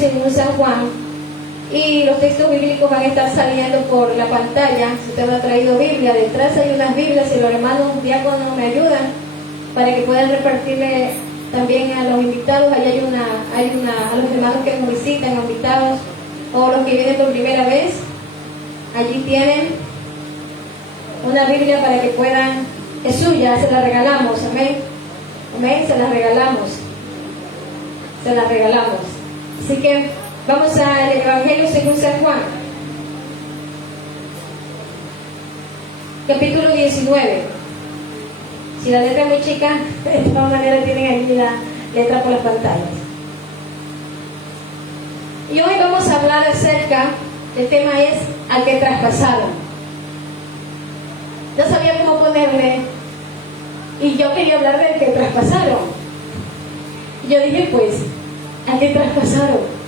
según San Juan, y los textos bíblicos van a estar saliendo por la pantalla. Si usted no ha traído Biblia, detrás hay unas Biblias y los hermanos diáconos me ayudan para que puedan repartirle también a los invitados. Allí hay una a los hermanos que nos visitan, invitados, o los que vienen por primera vez. Allí tienen una Biblia para que puedan, es suya, se la regalamos, amén, amén, se la regalamos. Así que vamos al Evangelio según San Juan, capítulo 19. Si la letra es muy chica, de todas maneras tienen ahí la letra por las pantallas. Y hoy vamos a hablar acerca, el tema es al que traspasaron. No sabía cómo ponerle, y yo quería hablar del que traspasaron. Y yo dije, pues, al que traspasaron.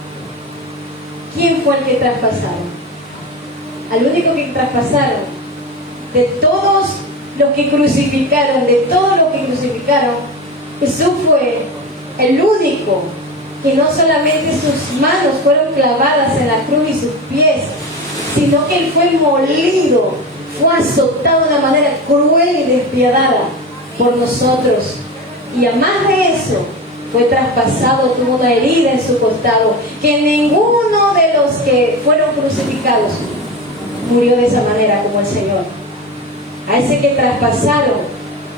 ¿Quién fue el que traspasaron? Al único que traspasaron. De todos los que crucificaron, Jesús fue el único que no solamente sus manos fueron clavadas en la cruz y sus pies, sino que Él fue molido, fue azotado de una manera cruel y despiadada por nosotros. Y además de eso, fue traspasado, tuvo una herida en su costado, que ninguno de los que fueron crucificados murió de esa manera como el Señor. A ese que traspasaron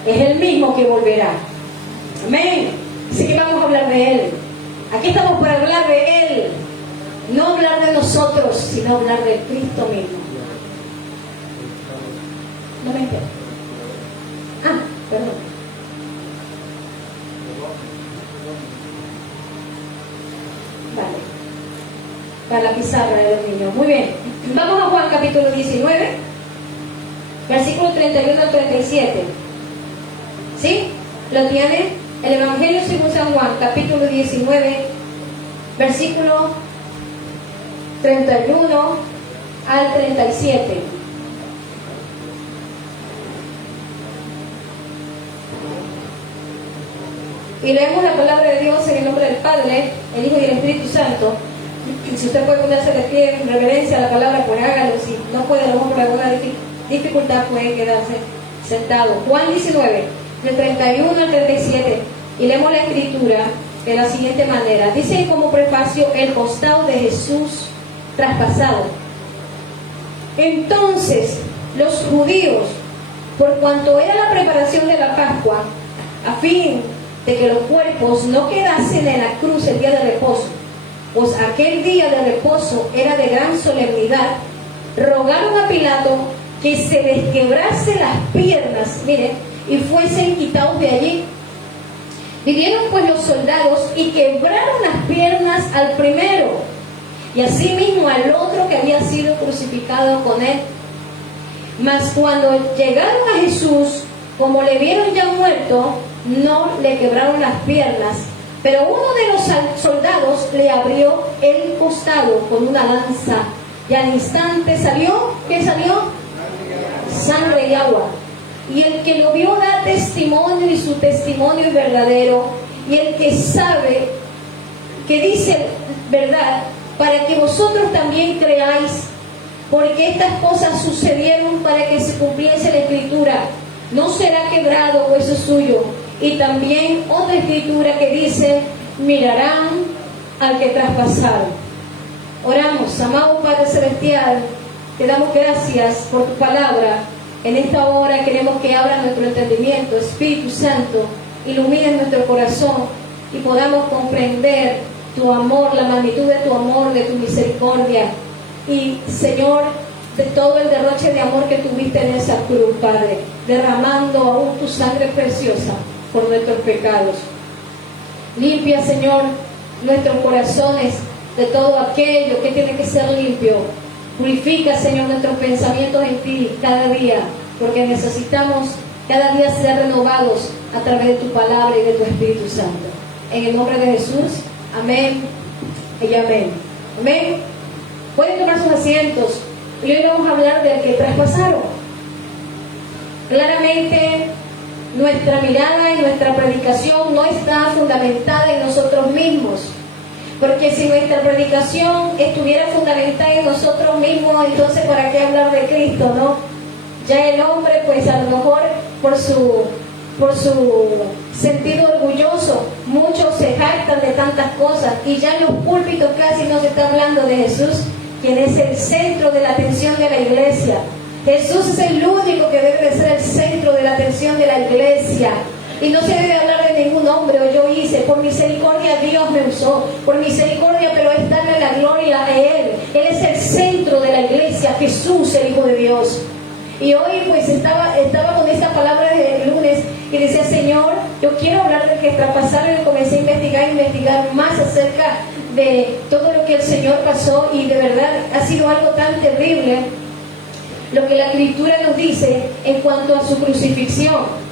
es el mismo que volverá. Amén. Así que vamos a hablar de Él. Aquí estamos para hablar de Él, no hablar de nosotros, sino hablar de Cristo mismo. No me entiendo. Perdón. Vale. Para la pizarra de los niños. Muy bien. Vamos a Juan capítulo 19, versículo 31 al 37. ¿Sí? ¿Lo tiene? El Evangelio según San Juan, capítulo 19, versículo 31 al 37. Y leemos la palabra de Dios en el nombre del Padre, el Hijo y el Espíritu Santo. Si usted puede ponerse de pie en reverencia a la palabra, pues hágalo. Si no puede, a lo mejor por alguna dificultad puede quedarse sentado. Juan 19, del 31 al 37. Y leemos la escritura de la siguiente manera. Dice como prefacio el costado de Jesús traspasado. Entonces los judíos, por cuanto era la preparación de la Pascua, a fin de que los cuerpos no quedasen en la cruz el día de reposo, pues aquel día de reposo era de gran solemnidad, rogaron a Pilato que se les quebrase las piernas, miren, y fuesen quitados de allí. Vinieron pues los soldados y quebraron las piernas al primero, y asimismo al otro que había sido crucificado con él. Mas cuando llegaron a Jesús, como le vieron ya muerto, no le quebraron las piernas, pero uno de los soldados le abrió el costado con una lanza, y al instante salió, ¿qué salió? Sangre y agua. Y el que lo vio da testimonio, y su testimonio es verdadero, y el que sabe que dice verdad, para que vosotros también creáis, porque estas cosas sucedieron para que se cumpliese la escritura: no será quebrado hueso suyo. Y también otra escritura que dice: mirarán al que traspasaron. Oramos. Amado Padre Celestial, te damos gracias por tu palabra. En esta hora queremos que abra nuestro entendimiento. Espíritu Santo, ilumine nuestro corazón y podamos comprender tu amor, la magnitud de tu amor, de tu misericordia. Y Señor, de todo el derroche de amor que tuviste en esa cruz, Padre, derramando aún tu sangre preciosa por nuestros pecados. Limpia, Señor, nuestros corazones de todo aquello que tiene que ser limpio. Purifica, Señor, nuestros pensamientos en ti cada día, porque necesitamos cada día ser renovados a través de tu palabra y de tu Espíritu Santo. En el nombre de Jesús, amén y amén. Amén. Pueden tomar sus asientos y hoy vamos a hablar del que traspasaron. Claramente, nuestra mirada y nuestra predicación no está fundamentada en nosotros mismos. Porque si nuestra predicación estuviera fundamentada en nosotros mismos, entonces ¿para qué hablar de Cristo, no? Ya el hombre, pues a lo mejor por su sentido orgulloso, muchos se jactan de tantas cosas, y ya en los púlpitos casi no se está hablando de Jesús, quien es el centro de la atención de la iglesia. Jesús es el único que debe de ser el centro de la atención de la iglesia. Y no se debe hablar de ningún hombre o yo hice. Por misericordia Dios me usó. Por misericordia, pero es darle la gloria a Él. Él es el centro de la iglesia. Jesús, el Hijo de Dios. Y hoy pues estaba con esta palabra del lunes y decía, Señor, yo quiero hablar de que traspasaron, y comencé a investigar más acerca de todo lo que el Señor pasó, y de verdad ha sido algo tan terrible lo que la Escritura nos dice en cuanto a su crucifixión.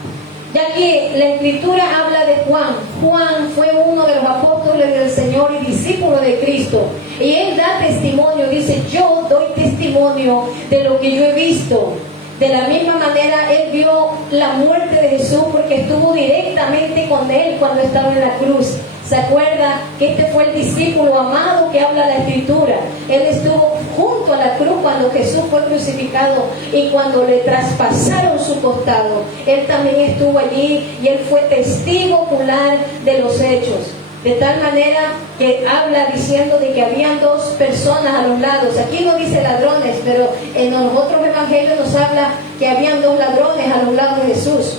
Ya que la Escritura habla de Juan. Juan fue uno de los apóstoles del Señor y discípulo de Cristo. Y él da testimonio, dice, yo doy testimonio de lo que yo he visto. De la misma manera, él vio la muerte de Jesús porque estuvo directamente con él cuando estaba en la cruz. ¿Se acuerda que este fue el discípulo amado que habla la Escritura? Él estuvo junto a la cruz cuando Jesús fue crucificado, y cuando le traspasaron su costado, él también estuvo allí, y él fue testigo ocular de los hechos. De tal manera que habla diciendo de que habían dos personas a los lados. Aquí no dice ladrones, pero en los otros evangelios nos habla que habían dos ladrones a los lados de Jesús.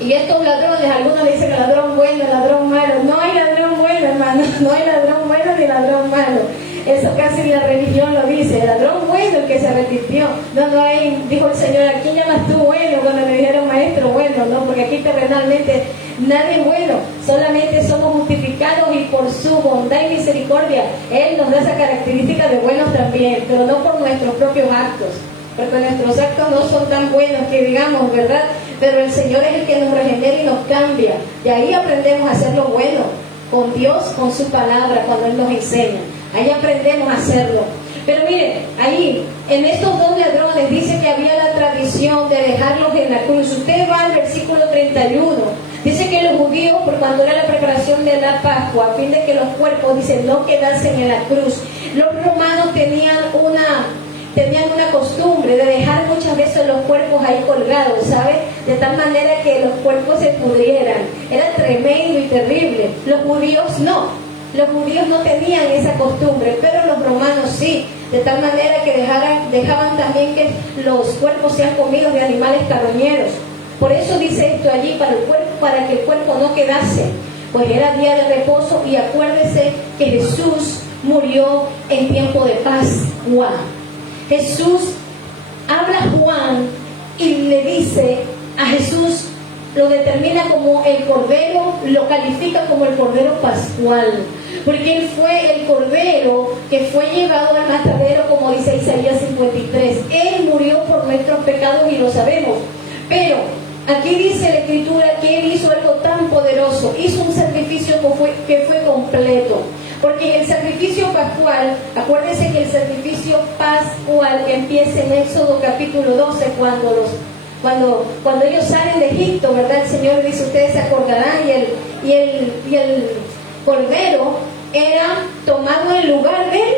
Y estos ladrones, algunos dicen que ladrón bueno, ladrón malo. No hay ladrón bueno, hermano. No hay ladrón bueno ni ladrón malo. Eso casi la religión lo dice. El ladrón bueno, el que se arrepintió. No hay, dijo el Señor, ¿a quién llamas tú bueno? Cuando le dijeron maestro bueno, no, porque aquí terrenalmente nadie es bueno. Solamente somos justificados, y por su bondad y misericordia Él nos da esa característica de buenos también, pero no por nuestros propios actos. Porque nuestros actos no son tan buenos que digamos, ¿verdad? Pero el Señor es el que nos regenera y nos cambia. Y ahí aprendemos a hacer lo bueno, con Dios, con su palabra, cuando Él nos enseña. Ahí aprendemos a hacerlo. Pero miren, ahí, en estos dos ladrones, dice que había la tradición de dejarlos en la cruz. Usted va al versículo 31. Dice que los judíos, por cuando era la preparación de la Pascua, a fin de que los cuerpos, dice, no quedasen en la cruz. Los romanos tenían una costumbre de dejar muchas veces los cuerpos ahí colgados, ¿sabe? De tal manera que los cuerpos se pudrieran. Era tremendo y terrible. Los judíos no. Los judíos no tenían esa costumbre, pero los romanos sí. De tal manera que dejaban también que los cuerpos sean comidos de animales carroñeros. Por eso dice esto allí, para que el cuerpo no quedase. Pues era día de reposo, y acuérdese que Jesús murió en tiempo de Pascua. Jesús habla a Juan y le dice a Jesús, lo determina como el cordero, lo califica como el cordero pascual, porque él fue el cordero que fue llevado al matadero, como dice Isaías 53. Él murió por nuestros pecados y lo sabemos, pero aquí dice la Escritura que él hizo algo tan poderoso, hizo un sacrificio que fue completo. Porque el sacrificio pascual, acuérdense que el sacrificio pascual empieza en Éxodo capítulo 12, cuando ellos salen de Egipto, ¿verdad? El Señor dice, ustedes se acordarán, y el cordero era tomado en lugar del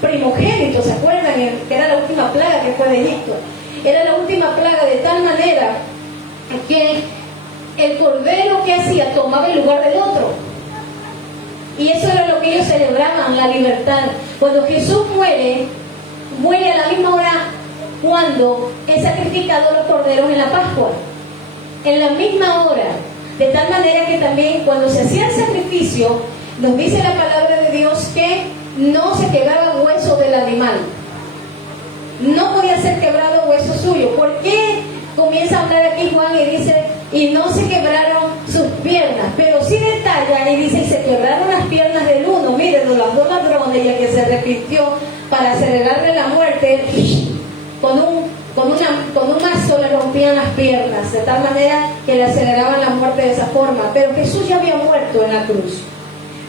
primogénito, ¿se acuerdan? Que era la última plaga que fue de Egipto. Era la última plaga, de tal manera que el cordero, que hacía, tomaba el lugar del otro. Y eso era lo que ellos celebraban, la libertad. Cuando Jesús muere a la misma hora cuando es sacrificado los corderos en la Pascua. En la misma hora. De tal manera que también cuando se hacía el sacrificio, nos dice la palabra de Dios que no se quebraba hueso del animal. No podía ser quebrado hueso suyo. ¿Por qué comienza a hablar aquí Juan y dice, y no se quebraron sus piernas? Pero sí detalla y dice, y se quebraron las piernas del uno. Miren, los dos ladrones, ya que se arrepintió para acelerarle la muerte, con un mazo le rompían las piernas, de tal manera que le aceleraban la muerte de esa forma. Pero Jesús ya había muerto en la cruz.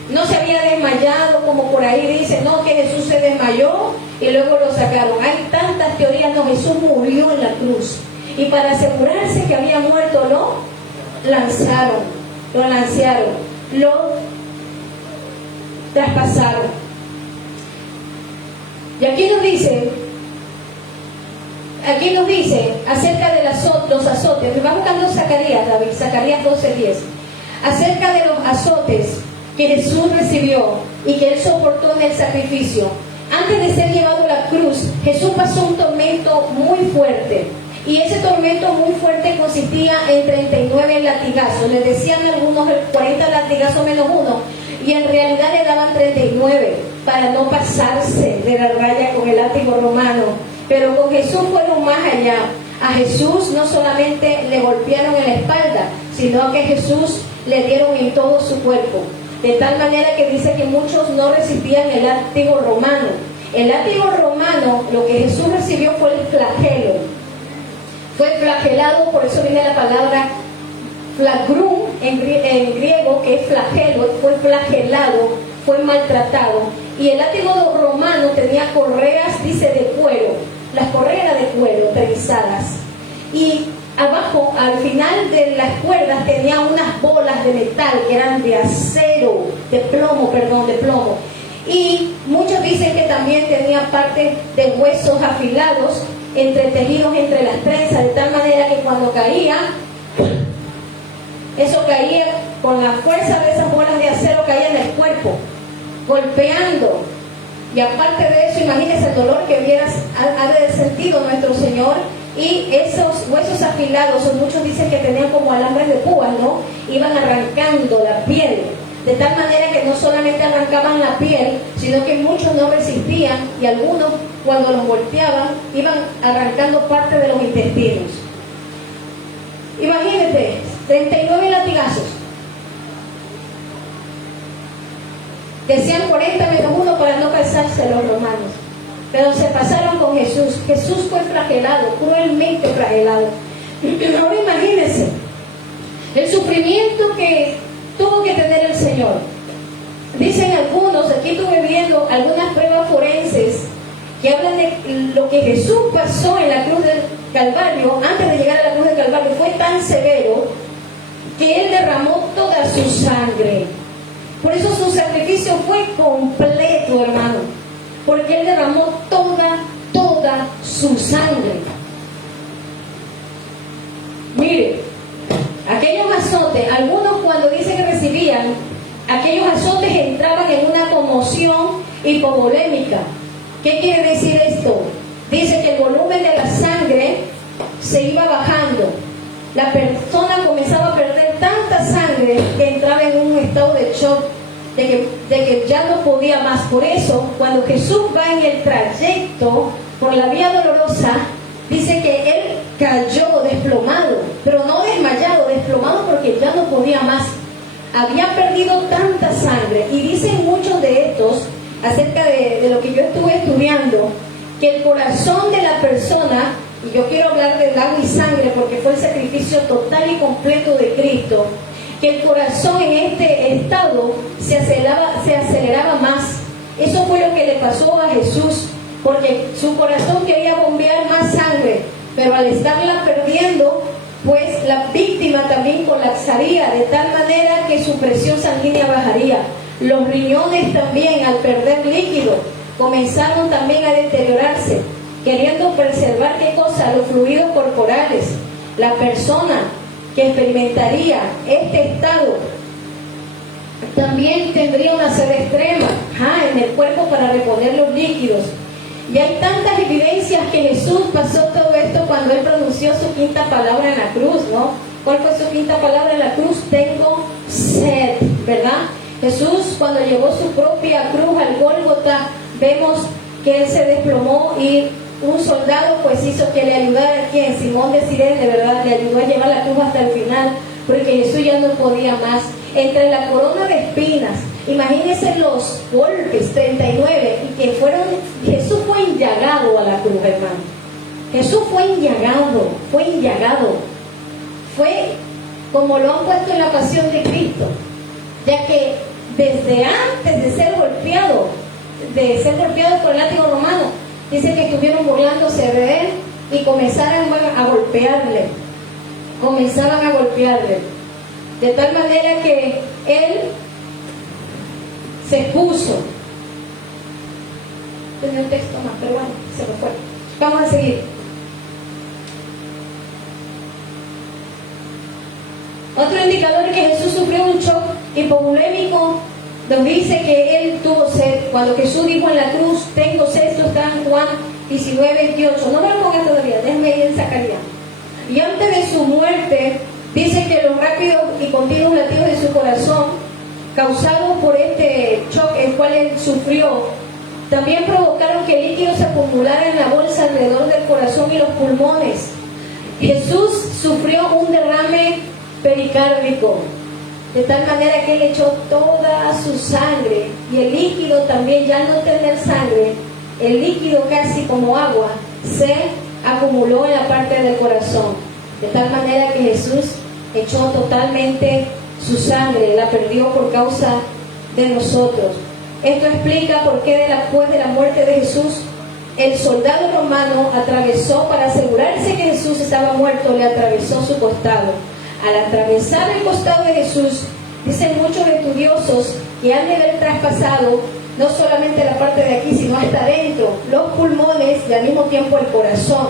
No se había desmayado, como por ahí dice, no, que Jesús se desmayó y luego lo sacaron. Hay tantas teorías, no, Jesús murió en la cruz. Y para asegurarse que había muerto, lo lanzaron, lo traspasaron. Y aquí nos dice acerca de los azotes. Me va buscando Zacarías, David, Zacarías 12:10. Acerca de los azotes que Jesús recibió y que Él soportó en el sacrificio. Antes de ser llevado a la cruz, Jesús pasó un tormento muy fuerte. Y ese tormento muy fuerte consistía en 39 latigazos. Le decían algunos 40 latigazos menos uno. Y en realidad le daban 39 para no pasarse de la raya con el látigo romano. Pero con Jesús fueron más allá. A Jesús no solamente le golpearon en la espalda, sino que Jesús le dieron en todo su cuerpo. De tal manera que dice que muchos no resistían el látigo romano. El látigo romano, lo que Jesús recibió fue el flagelo. Fue flagelado, por eso viene la palabra flagrum en griego, que es flagelo. Fue flagelado, fue maltratado. Y el látigo romano tenía correas, dice, de cuero. Las correas eran de cuero, trenzadas. Y abajo, al final de las cuerdas, tenía unas bolas de metal que eran de acero, de plomo. Y muchos dicen que también tenía parte de huesos afilados, entretejidos entre las trenzas, de tal manera que cuando caía, eso caía con la fuerza de esas bolas de acero, caía en el cuerpo, golpeando. Y aparte de eso, imagínense el dolor que ha de haber sentido nuestro Señor. Y esos huesos afilados, o muchos dicen que tenían como alambres de púas, ¿no? Iban arrancando la piel, de tal manera que no solamente arrancaban la piel, sino que muchos no resistían, y algunos, cuando los volteaban, iban arrancando parte de los intestinos. Imagínate, 39 latigazos. Decían 40 menos uno para no pasarse los romanos. Pero se pasaron con Jesús. Jesús fue flagelado, cruelmente flagelado. Ahora imagínense el sufrimiento que tuvo que tener el Señor. Dicen algunos, aquí estuve viendo algunas pruebas forenses que hablan de lo que Jesús pasó en la cruz del Calvario. Antes de llegar a la cruz del Calvario fue tan severo que Él derramó toda su sangre. Por eso su sacrificio fue completo, hermano. Porque Él derramó toda su sangre. Mire, aquellos azotes, algunos cuando dicen que recibían, aquellos azotes entraban en una conmoción hipovolémica. ¿Qué quiere decir esto? Dice que el volumen de la sangre se iba bajando. La persona comenzaba a perder tanta sangre que entraba en un estado de shock, de que ya no podía más. Por eso, cuando Jesús va en el trayecto por la vía dolorosa, dice que Él cayó desplomado, pero no desmayado, desplomado porque ya no podía más. Había perdido tanta sangre. Y dicen muchos de estos, acerca de lo que yo estuve estudiando, que el corazón de la persona, y yo quiero hablar del agua y sangre porque fue el sacrificio total y completo de Cristo, que el corazón en este estado se aceleraba más. Eso fue lo que le pasó a Jesús, porque su corazón quería bombear más sangre, pero al estarla perdiendo, pues la víctima también colapsaría, de tal manera que su presión sanguínea bajaría. Los riñones también, al perder líquido, comenzaron también a deteriorarse, queriendo preservar, ¿qué cosa? Los fluidos corporales. La persona que experimentaría este estado también tendría una sed extrema en el cuerpo para reponer los líquidos. Y hay tantas evidencias que Jesús pasó todo esto cuando Él pronunció su quinta palabra en la cruz, ¿no? ¿Cuál fue su quinta palabra en la cruz? Tengo sed, ¿verdad? Jesús, cuando llevó su propia cruz al Gólgota, vemos que Él se desplomó y un soldado pues hizo que le ayudara. ¿Quién? Simón de Sirene, ¿verdad? Le ayudó a llevar la cruz hasta el final, porque Jesús ya no podía más. Entre la corona de espinas, imagínense los golpes, 39, y que Jesús fue enllagado a la cruz, hermano. Jesús fue enllagado. Fue como lo han puesto en la pasión de Cristo, ya que desde antes de ser golpeado por el látigo romano, dice que estuvieron burlándose de Él y comenzaban a golpearle. De tal manera que Él se expuso. Tenía un texto más, pero bueno, se me fue. Vamos a seguir. Otro indicador es que Jesús sufrió un shock hipovolémico. Nos dice que él tuvo sed. Cuando Jesús dijo en la cruz, tengo sed, esto está en Juan 19:28. No me lo pongan todavía, déjenme ir en Zacarías. Y antes de su muerte, dice que los rápidos y continuos latidos de su corazón, causados por este shock el cual él sufrió, también provocaron que el líquido se acumulara en la bolsa alrededor del corazón y los pulmones. Jesús sufrió un derrame pericárdico, de tal manera que él echó toda su sangre, y el líquido también, ya al no tener sangre, el líquido casi como agua se acumuló en la parte del corazón, de tal manera que Jesús echó totalmente su sangre, la perdió por causa de nosotros. Esto explica por qué después de la muerte de Jesús, el soldado romano atravesó, para asegurarse que Jesús estaba muerto, le atravesó su costado. Al atravesar el costado de Jesús, dicen muchos estudiosos que han de haber traspasado no solamente la parte de aquí, sino hasta adentro, los pulmones y al mismo tiempo el corazón.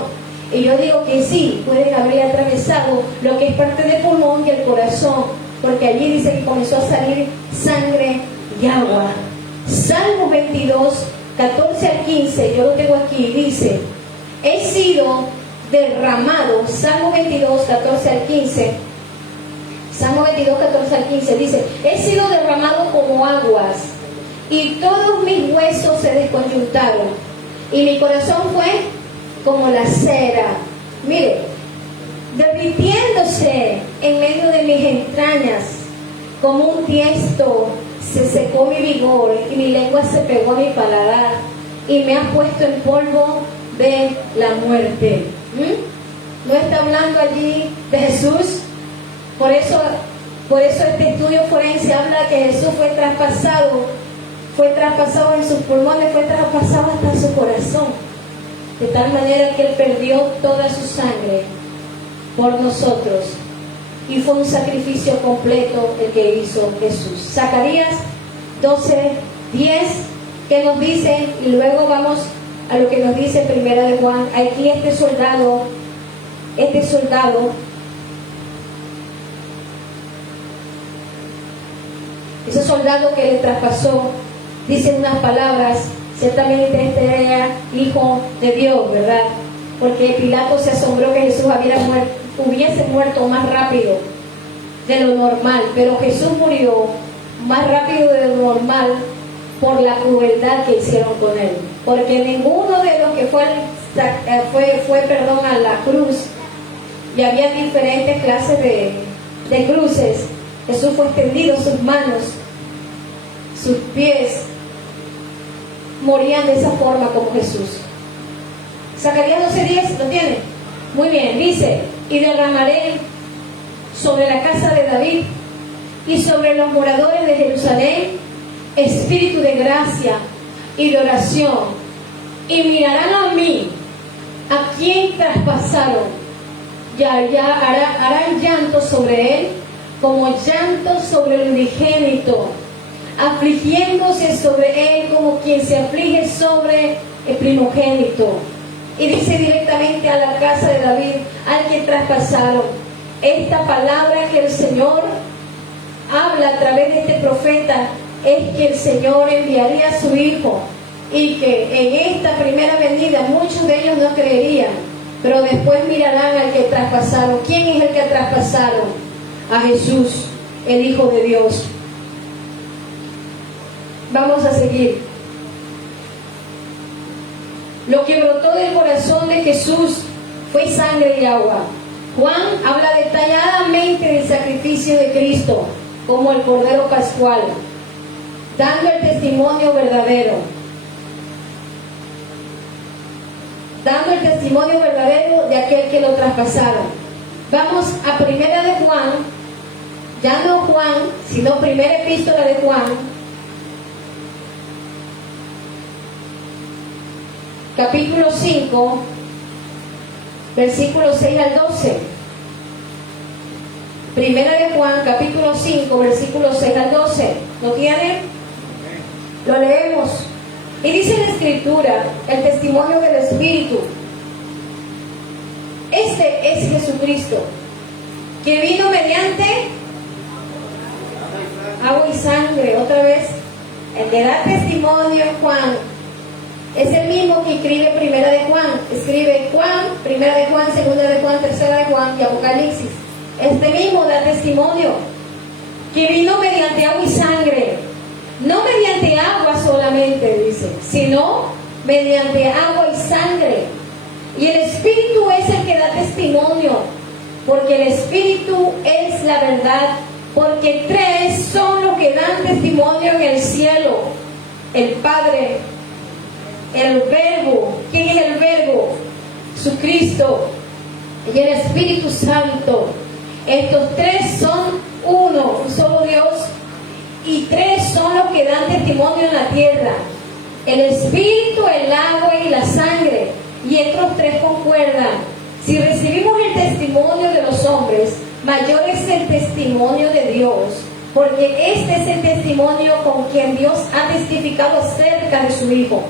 Y yo digo que sí, pueden haberle atravesado lo que es parte del pulmón y el corazón, porque allí dice que comenzó a salir sangre y agua. Salmo 22, 14 al 15, yo lo tengo aquí, dice: he sido derramado, Salmo 22, 14 al 15, Salmo 22, 14 al 15, dice: he sido derramado como aguas, y todos mis huesos se desconyuntaron, y mi corazón fue como la cera, mire, derritiéndose en medio de mis entrañas, como un tiesto se secó mi vigor, y mi lengua se pegó a mi paladar, y me ha puesto en polvo de la muerte. ¿No está hablando allí de Jesús? Por eso este estudio forense habla que Jesús fue traspasado en sus pulmones, fue traspasado hasta su corazón, de tal manera que él perdió toda su sangre por nosotros, y fue un sacrificio completo el que hizo Jesús. Zacarías 12:10, que nos dice, y luego vamos a lo que nos dice Primera de Juan. Aquí este soldado, ese soldado que le traspasó, dice unas palabras: ciertamente este era Hijo de Dios, ¿verdad? Porque Pilato se asombró que Jesús hubiese muerto más rápido de lo normal, pero Jesús murió más rápido de lo normal por la crueldad que hicieron con él, porque ninguno de los que fue a la cruz, y había diferentes clases de cruces. Jesús fue extendido, sus manos, sus pies morían de esa forma como Jesús. Zacarías 12:10, ¿lo tiene? Muy bien, dice: y derramaré sobre la casa de David y sobre los moradores de Jerusalén espíritu de gracia y de oración, y mirarán a mí, a quien traspasaron, y harán llanto sobre él como llanto sobre el unigénito, afligiéndose sobre él como quien se aflige sobre el primogénito. Y dice directamente a la casa de David, al que traspasaron. Esta palabra que el Señor habla a través de este profeta es que el Señor enviaría a su Hijo, y que en esta primera venida muchos de ellos no creerían, pero después mirarán al que traspasaron. ¿Quién es el que traspasaron? A Jesús, el Hijo de Dios. Vamos a seguir. Lo que brotó del corazón de Jesús fue sangre y agua. Juan habla detalladamente del sacrificio de Cristo como el Cordero Pascual, dando el testimonio verdadero. Dando el testimonio verdadero de aquel que lo traspasaron. Vamos a Primera de Juan, ya no Juan, sino Primera Epístola de Juan, capítulo 5, versículos 6 al 12. Primera de Juan, capítulo 5, versículos 6 al 12. ¿Lo tienen? Lo leemos. Y dice la Escritura, el testimonio del Espíritu. Este es Jesucristo, que vino mediante agua y sangre. Otra vez, el que da testimonio en Juan es el mismo que escribe Primera de Juan. Escribe Juan, Primera de Juan, Segunda de Juan, Tercera de Juan y Apocalipsis. Este mismo da testimonio, que vino mediante agua y sangre. No mediante agua solamente, dice, sino mediante agua y sangre. Y el Espíritu es el que da testimonio, porque el Espíritu es la verdad, porque tres son los que dan testimonio en el cielo: el Padre, el Verbo. ¿Quién es el Verbo? Jesucristo. Y el Espíritu Santo. Estos tres son uno, un solo Dios, y tres son los que dan testimonio en la tierra: el Espíritu, el agua y la sangre. Y estos tres concuerdan. Si recibimos el testimonio de los hombres, mayor es el testimonio de Dios, porque este es el testimonio con quien Dios ha testificado acerca de su Hijo.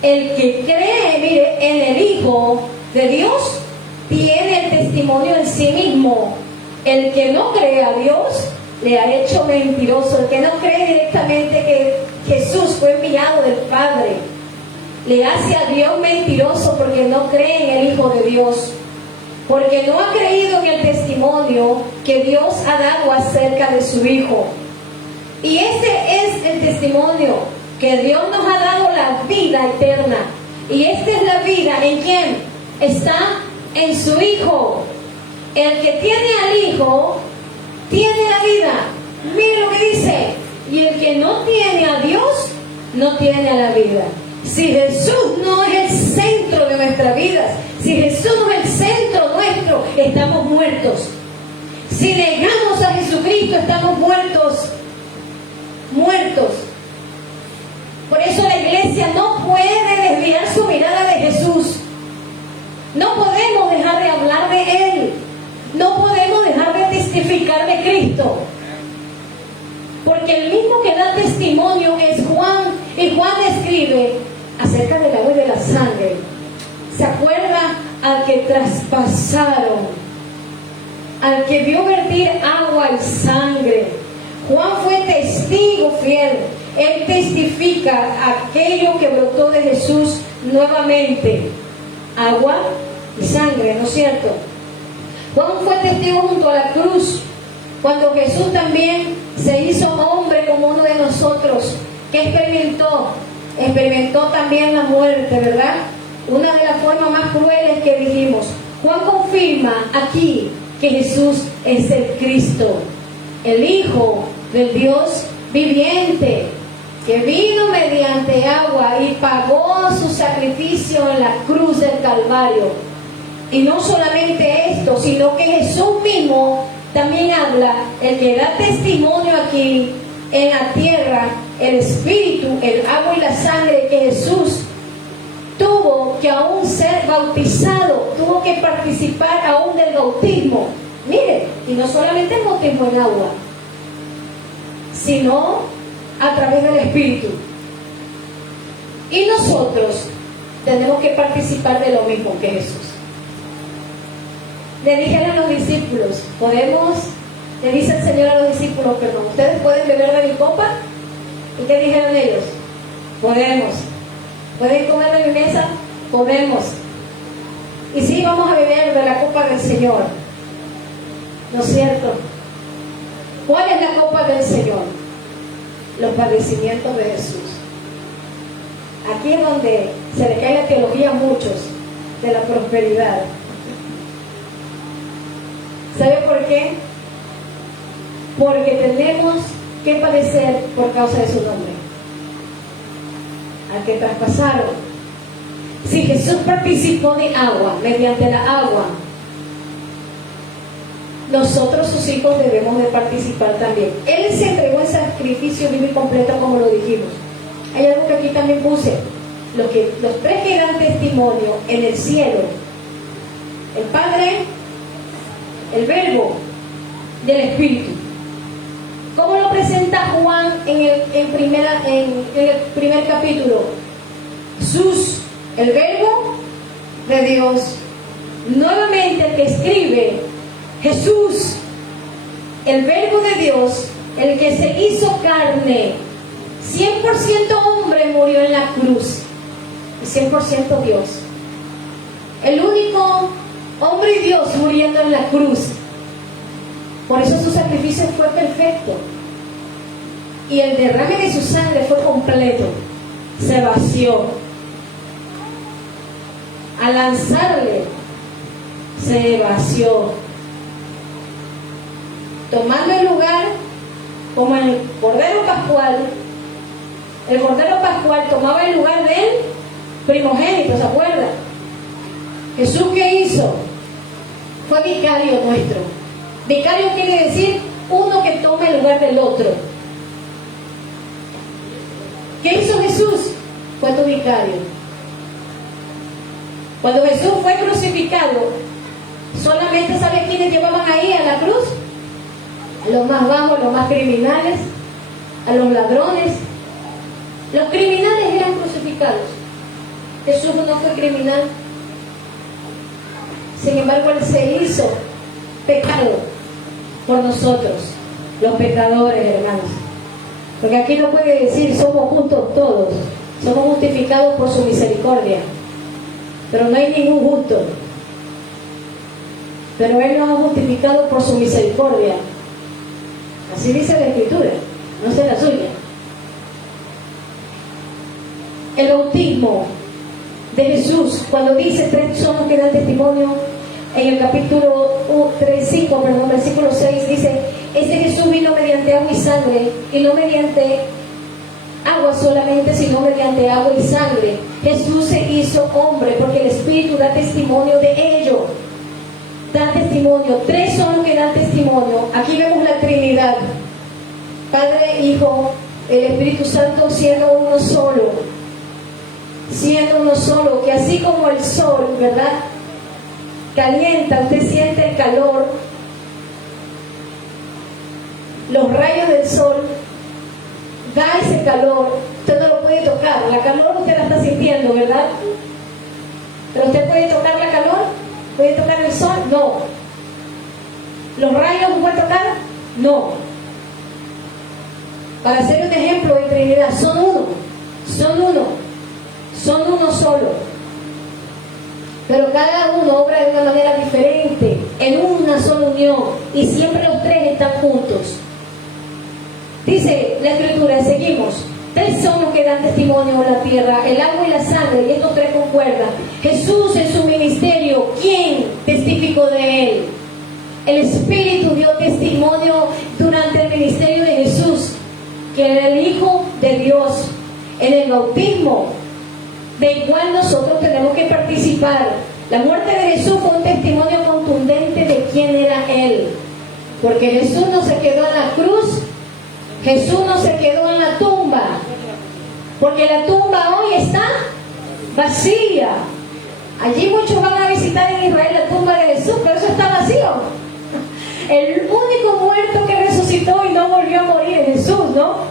El que cree, mire, en el Hijo de Dios, tiene el testimonio en sí mismo. El que no cree a Dios, le ha hecho mentiroso. El que no cree directamente que Jesús fue enviado del Padre, le hace a Dios mentiroso, porque no cree en el Hijo de Dios, porque no ha creído en el testimonio que Dios ha dado acerca de su Hijo. Y ese es el testimonio, que Dios nos ha dado la vida eterna. Y esta es la vida, ¿en quién? Está en su Hijo. El que tiene al Hijo tiene la vida. Mire lo que dice: y el que no tiene a Dios no tiene a la vida. Si Jesús no es el centro de nuestra vida, si Jesús no es el centro nuestro, estamos muertos. Si negamos a Jesucristo, estamos muertos. Muertos. Por eso la iglesia no puede desviar su mirada de Jesús. No podemos dejar de hablar de Él. No podemos dejar de testificar de Cristo. Porque el mismo que da testimonio es Juan. Y Juan escribe acerca del agua y de la sangre. ¿Se acuerda? Al que traspasaron, al que vio vertir agua y sangre. Juan fue testigo fiel. Él testifica aquello que brotó de Jesús nuevamente: agua y sangre, ¿no es cierto? Juan fue testigo junto a la cruz, cuando Jesús también se hizo hombre como uno de nosotros. ¿Qué experimentó? Experimentó también la muerte, ¿verdad? Una de las formas más crueles que dijimos. Juan confirma aquí que Jesús es el Cristo, el Hijo del Dios viviente, que vino mediante agua y pagó su sacrificio en la cruz del Calvario. Y no solamente esto, sino que Jesús mismo también habla, el que da testimonio aquí en la tierra, el Espíritu, el agua y la sangre, que Jesús tuvo que aún ser bautizado, tuvo que participar aún del bautismo. Mire, y no solamente el bautismo en agua, sino a través del Espíritu. Y nosotros tenemos que participar de lo mismo que Jesús. Le dijeron a los discípulos, le dice el Señor a los discípulos, perdón, ¿ustedes pueden beber de mi copa? ¿Y qué dijeron ellos? Podemos. ¿Pueden comer de mi mesa? Podemos. Y sí, vamos a beber de la copa del Señor, ¿no es cierto? ¿Cuál es la copa del Señor? Los padecimientos de Jesús. Aquí es donde se le cae la teología a muchos de la prosperidad. ¿Sabe por qué? Porque tenemos que padecer por causa de su nombre. Al que traspasaron. Si Jesús participó de agua, mediante la agua, nosotros sus hijos debemos de participar también. Él se entregó en sacrificio vivo y completo, como lo dijimos. Hay algo que aquí también puse: los tres que dan testimonio en el cielo: el Padre, el Verbo y el Espíritu. ¿Cómo lo presenta Juan en el primer capítulo? Jesús, el verbo de Dios. Nuevamente el que escribe, Jesús, el verbo de Dios, el que se hizo carne, 100% hombre, murió en la cruz y 100% Dios. El único hombre y Dios muriendo en la cruz. Por eso su sacrificio fue perfecto y el derrame de su sangre fue completo. Se vació. Al lanzarle, se vació, tomando el lugar como el Cordero Pascual. El Cordero Pascual tomaba el lugar del primogénito, ¿se acuerdan? Jesús, ¿qué hizo? Fue vicario nuestro. Vicario quiere decir uno que toma el lugar del otro. ¿Qué hizo Jesús? Fue tu vicario. Cuando Jesús fue crucificado, solamente ¿sabe quiénes llevaban ahí a la cruz? A los más bajos, a los más criminales, a los ladrones. Los criminales eran crucificados. Jesús no fue criminal. Sin embargo, Él se hizo pecado por nosotros, los pecadores, hermanos. Porque aquí no puede decir somos justos todos, somos justificados por su misericordia. Pero no hay ningún justo. Pero Él nos ha justificado por su misericordia. Así dice la Escritura, no sé la suya. El bautismo de Jesús, cuando dice 3 son los que dan testimonio, en el capítulo 5, versículo 6, dice: este Jesús vino mediante agua y sangre, y no mediante agua solamente, sino mediante agua y sangre. Jesús se hizo hombre porque el Espíritu da testimonio de ello. Da testimonio. 3 son los que dan testimonio. Aquí vemos la Trinidad: Padre, Hijo, el Espíritu Santo, siendo uno solo. Siendo uno solo, que así como el sol, ¿verdad?, calienta, usted siente el calor, los rayos del sol da ese calor, usted no lo puede tocar, la calor usted la está sintiendo, ¿verdad? Pero usted puede tocar la calor, puede tocar el sol, no. Los rayos ¿no puede tocar? No. Para hacer un ejemplo de Trinidad, son uno solo. Pero cada uno obra de una manera diferente, en una sola unión, y siempre los 3 están juntos. Dice la Escritura, seguimos: 3 son los que dan testimonio en la tierra, el agua y la sangre, y estos 3 concuerdan. Jesús en su ministerio, ¿quién testificó de Él? El Espíritu dio testimonio durante el ministerio de Jesús, que era el Hijo de Dios. En el bautismo, del cual nosotros tenemos que participar. La muerte de Jesús fue un testimonio contundente de quién era Él. Porque Jesús no se quedó en la cruz, Jesús no se quedó en la tumba. Porque la tumba hoy está vacía. Allí muchos van a visitar en Israel la tumba de Jesús, pero eso está vacío. El único muerto que resucitó y no volvió a morir es Jesús, ¿no?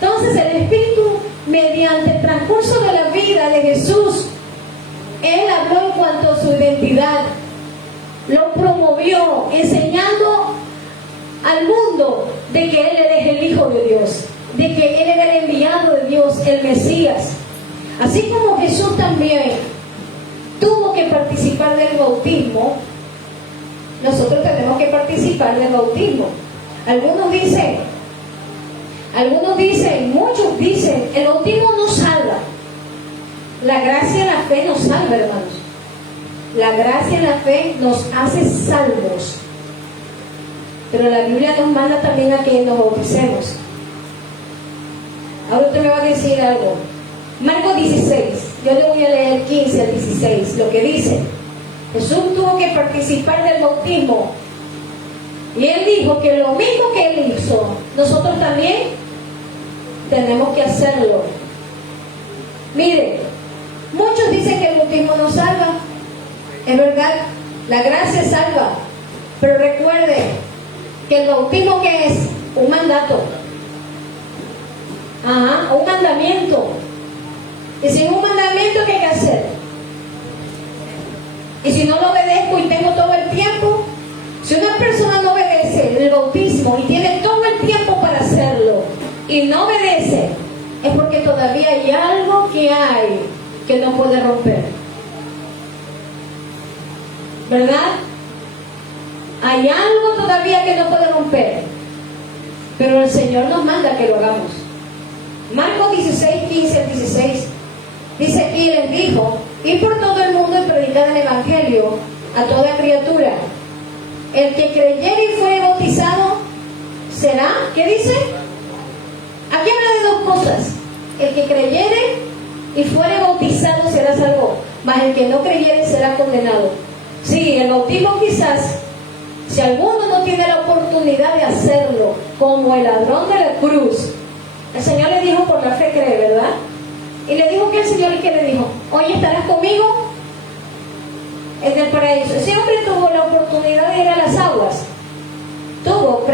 Entonces el Espíritu, mediante el transcurso de la vida de Jesús, Él habló en cuanto a su identidad, lo promovió, enseñando al mundo de que Él es el Hijo de Dios, de que Él era el enviado de Dios, el Mesías. Así como Jesús también tuvo que participar del bautismo, nosotros tenemos que participar del bautismo. Muchos dicen, el bautismo no salva. La gracia y la fe nos salva, hermanos. La gracia y la fe nos hace salvos. Pero la Biblia nos manda también a que nos bauticemos. Ahora usted me va a decir algo. Marcos 16, yo le voy a leer 15 al 16, lo que dice: Jesús tuvo que participar del bautismo. Y Él dijo que lo mismo que Él hizo, nosotros también tenemos que hacerlo. Mire, muchos dicen que el bautismo no salva. Es verdad, la gracia salva. Pero recuerde que el bautismo, ¿qué es? Un mandato. Ajá, un mandamiento. Y si es un mandamiento, ¿qué hay que hacer? Y si no lo obedezco y tengo todo el tiempo, si una persona no obedece el bautismo y tiene todo el tiempo para hacerlo y no obedece, es porque todavía hay algo que no puede romper. ¿Verdad? Hay algo todavía que no puede romper. Pero el Señor nos manda que lo hagamos. Marcos 16, 15 al 16 dice: y les dijo: id por todo el mundo y predicad el evangelio a toda criatura. El que creyere y fuere bautizado será, ¿qué dice? Aquí habla de dos cosas. El que creyere y fuere bautizado será salvo, mas el que no creyere será condenado. Sí, el bautismo quizás, si alguno no tiene la oportunidad de hacerlo, como el ladrón de la cruz, el Señor le dijo: por la fe cree, ¿verdad? Y le dijo que el Señor, ¿y qué le dijo? Hoy estarás conmigo en el paraíso. Ese hombre tuvo la oportunidad de ir a las aguas. ¿Tuvo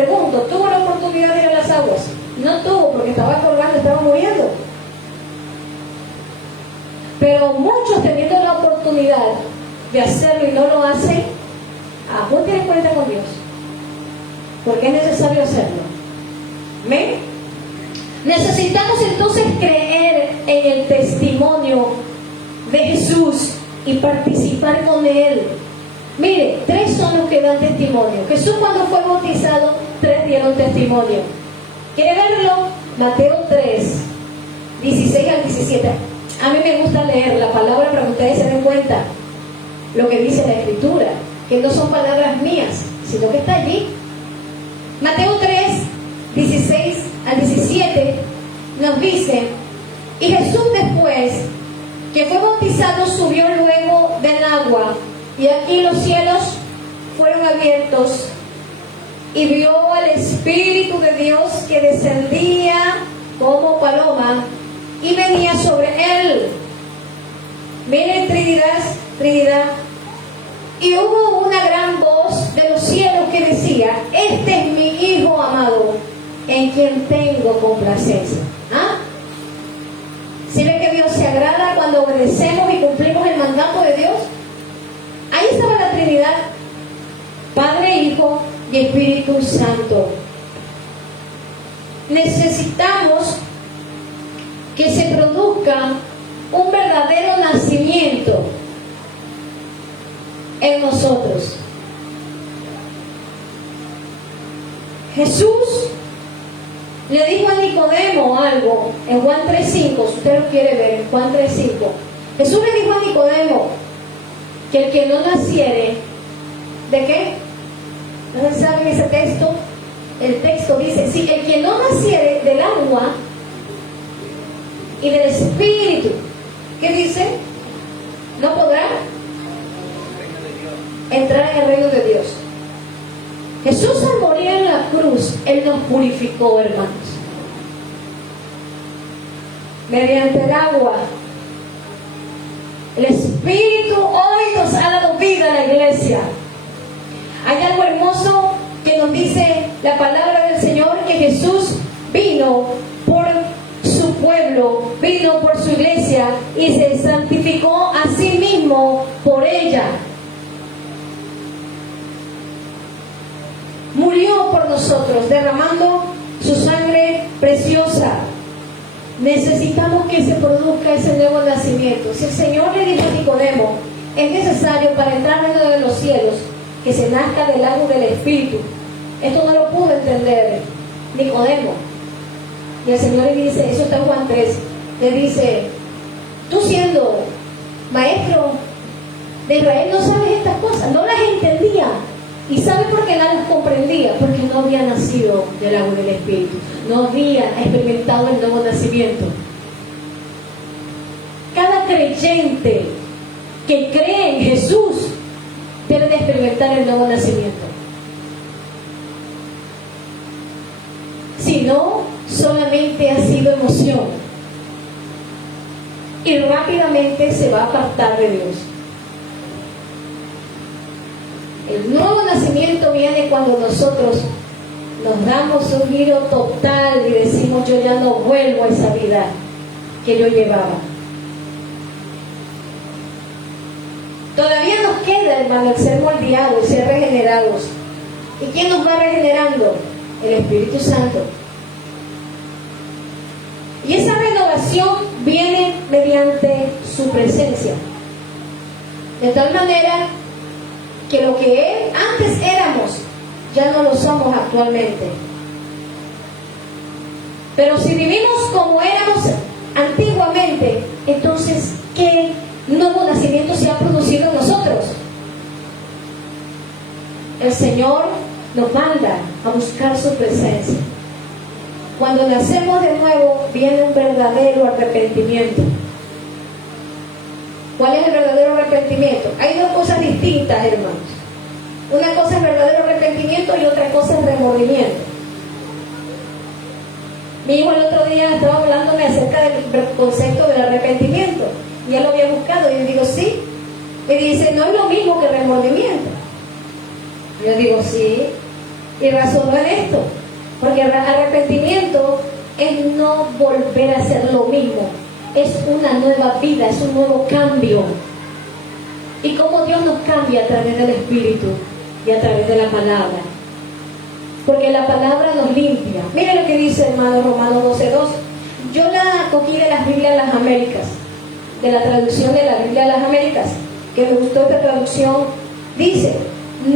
la oportunidad de ir a las aguas? No tuvo, porque estaba colgando, estaba muriendo. Pero muchos, teniendo la oportunidad de hacerlo y no lo hacen, apunten en cuenta con Dios, porque es necesario hacerlo. ¿Amén? Necesitamos entonces creer en el testimonio de Jesús y participar con Él. Mire, 3 son los que dan testimonio. Jesús, cuando fue bautizado, 3 dieron testimonio. ¿Quiere verlo? Mateo 3, 16 al 17. A mí me gusta leer la palabra para que ustedes se den cuenta lo que dice la Escritura, que no son palabras mías, sino que está allí. Mateo 3, 16 al 17 nos dice: y Jesús, después que fue bautizado, subió luego del agua, y aquí los cielos fueron abiertos, y vio al Espíritu de Dios que descendía como paloma y venía sobre él. Miren, Trinidad. Y hubo una gran voz de los cielos que decía: este es mi Hijo amado, en quien tengo complacencia. ¿Ah? ¿Sí ve que Dios se agrada cuando obedecemos y cumplimos el mandato de Dios? Ahí estaba la Trinidad: Padre, Hijo y Espíritu Santo. Necesitamos que se produzca un verdadero nacimiento en nosotros. Jesús le dijo a Nicodemo algo en Juan 3:5, si usted lo quiere ver, en Juan 3:5. Jesús le dijo a Nicodemo que el que no naciere, ¿de qué? ¿No se sabe ese texto? El texto dice: sí, el que no naciere del agua y del Espíritu, ¿qué dice? No podrá entrar en el reino de Dios. Jesús, al morir en la cruz, Él nos purificó, hermanos, mediante el agua. El Espíritu hoy nos ha dado vida a la iglesia. Hay algo hermoso que nos dice la palabra del Señor, que Jesús vino por su pueblo, vino por su iglesia y se santificó a sí mismo por ella. Murió por nosotros, derramando su sangre preciosa. Necesitamos que se produzca ese nuevo nacimiento. Si el Señor le dijo a Nicodemo: es necesario para entrar en de los cielos que se nazca del agua del Espíritu, esto no lo pudo entender Nicodemo. Y el Señor le dice, eso está en Juan 3, le dice: tú, siendo maestro de Israel, no sabes estas cosas, no las entendía. ¿Y sabe por qué no las comprendía? Porque no había nacido del agua del Espíritu, no había experimentado el nuevo nacimiento. Cada creyente que cree en Jesús debe de experimentar el nuevo nacimiento. Si no, solamente ha sido emoción y rápidamente se va a apartar de Dios. El nuevo nacimiento viene cuando nosotros nos damos un giro total y decimos, yo ya no vuelvo a esa vida que yo llevaba. Todavía nos queda, hermano, el ser moldeados, ser regenerados. ¿Y quién nos va regenerando? El Espíritu Santo. Y esa renovación viene mediante su presencia. De tal manera que lo que antes éramos, ya no lo somos actualmente. Pero si vivimos como éramos antiguamente, entonces, ¿qué nuevo nacimiento se ha producido en nosotros? El Señor nos manda a buscar su presencia. Cuando nacemos de nuevo, viene un verdadero arrepentimiento. ¿Cuál es el verdadero arrepentimiento? Hay dos cosas distintas, hermanos. Una cosa es verdadero arrepentimiento y otra cosa es remordimiento. Mi hijo el otro día estaba hablándome acerca del concepto del arrepentimiento y él lo había buscado y yo digo, sí. Y dice, no es lo mismo que remordimiento. Yo digo, sí. Y razonó en esto, porque el arrepentimiento es no volver a hacer lo mismo. Es una nueva vida, es un nuevo cambio. Y cómo Dios nos cambia a través del Espíritu y a través de la palabra. Porque la palabra nos limpia. Mire lo que dice, hermano, Romanos 12:2. Yo la cogí de las Biblias de las Américas, de la traducción de la Biblia de las Américas, que me gustó esta traducción. Dice,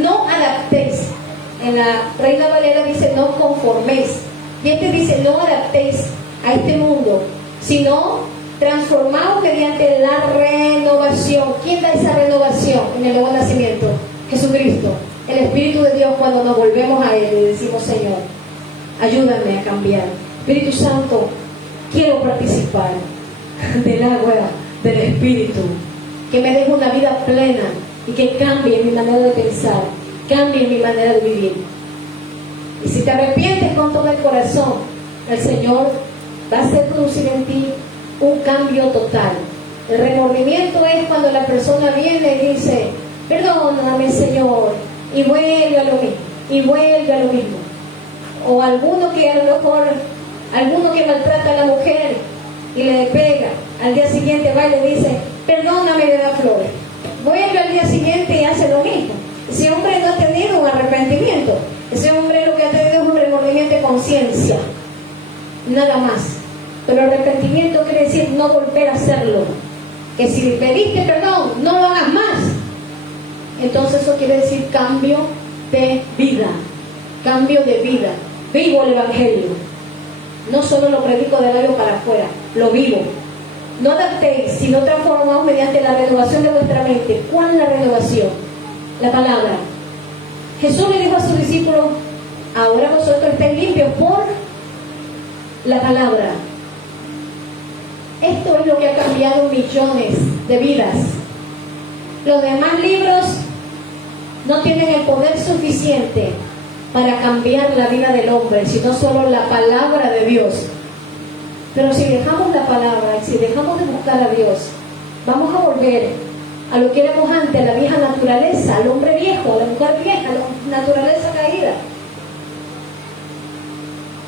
no adaptéis. En la Reina Valera dice, no conforméis. Y este dice, no adaptéis a este mundo, sino transformados mediante la renovación. ¿Quién da esa renovación en el nuevo nacimiento? Jesucristo, el Espíritu de Dios. Cuando nos volvemos a Él y decimos, Señor, ayúdame a cambiar. Espíritu Santo, quiero participar del agua del Espíritu, que me deje una vida plena y que cambie mi manera de pensar, cambie mi manera de vivir. Y si te arrepientes con todo el corazón, el Señor va a hacer producir en ti un cambio total. El remordimiento es cuando la persona viene y dice, perdóname, Señor, y vuelve a lo mismo, y vuelve a lo mismo. O alguno que a lo mejor, alguno que maltrata a la mujer y le pega, al día siguiente va y le dice, perdóname, y le da flores. Vuelve al día siguiente y hace lo mismo. Ese hombre no ha tenido un arrepentimiento. Ese hombre lo que ha tenido es un remordimiento de conciencia, nada más. Pero arrepentimiento quiere decir no volver a hacerlo. Que si pediste perdón, no lo hagas más. Entonces eso quiere decir cambio de vida. Cambio de vida. Vivo el Evangelio. No solo lo predico de labio para afuera, lo vivo. No adaptéis, sino transformaos mediante la renovación de vuestra mente. ¿Cuál es la renovación? La palabra. Jesús le dijo a sus discípulos, ahora vosotros estáis limpios por la palabra. Esto es lo que ha cambiado millones de vidas. Los demás libros no tienen el poder suficiente para cambiar la vida del hombre, sino solo la palabra de Dios. Pero si dejamos la palabra, si dejamos de buscar a Dios, vamos a volver a lo que éramos antes, a la vieja naturaleza, al hombre viejo, a la mujer vieja, a la naturaleza caída.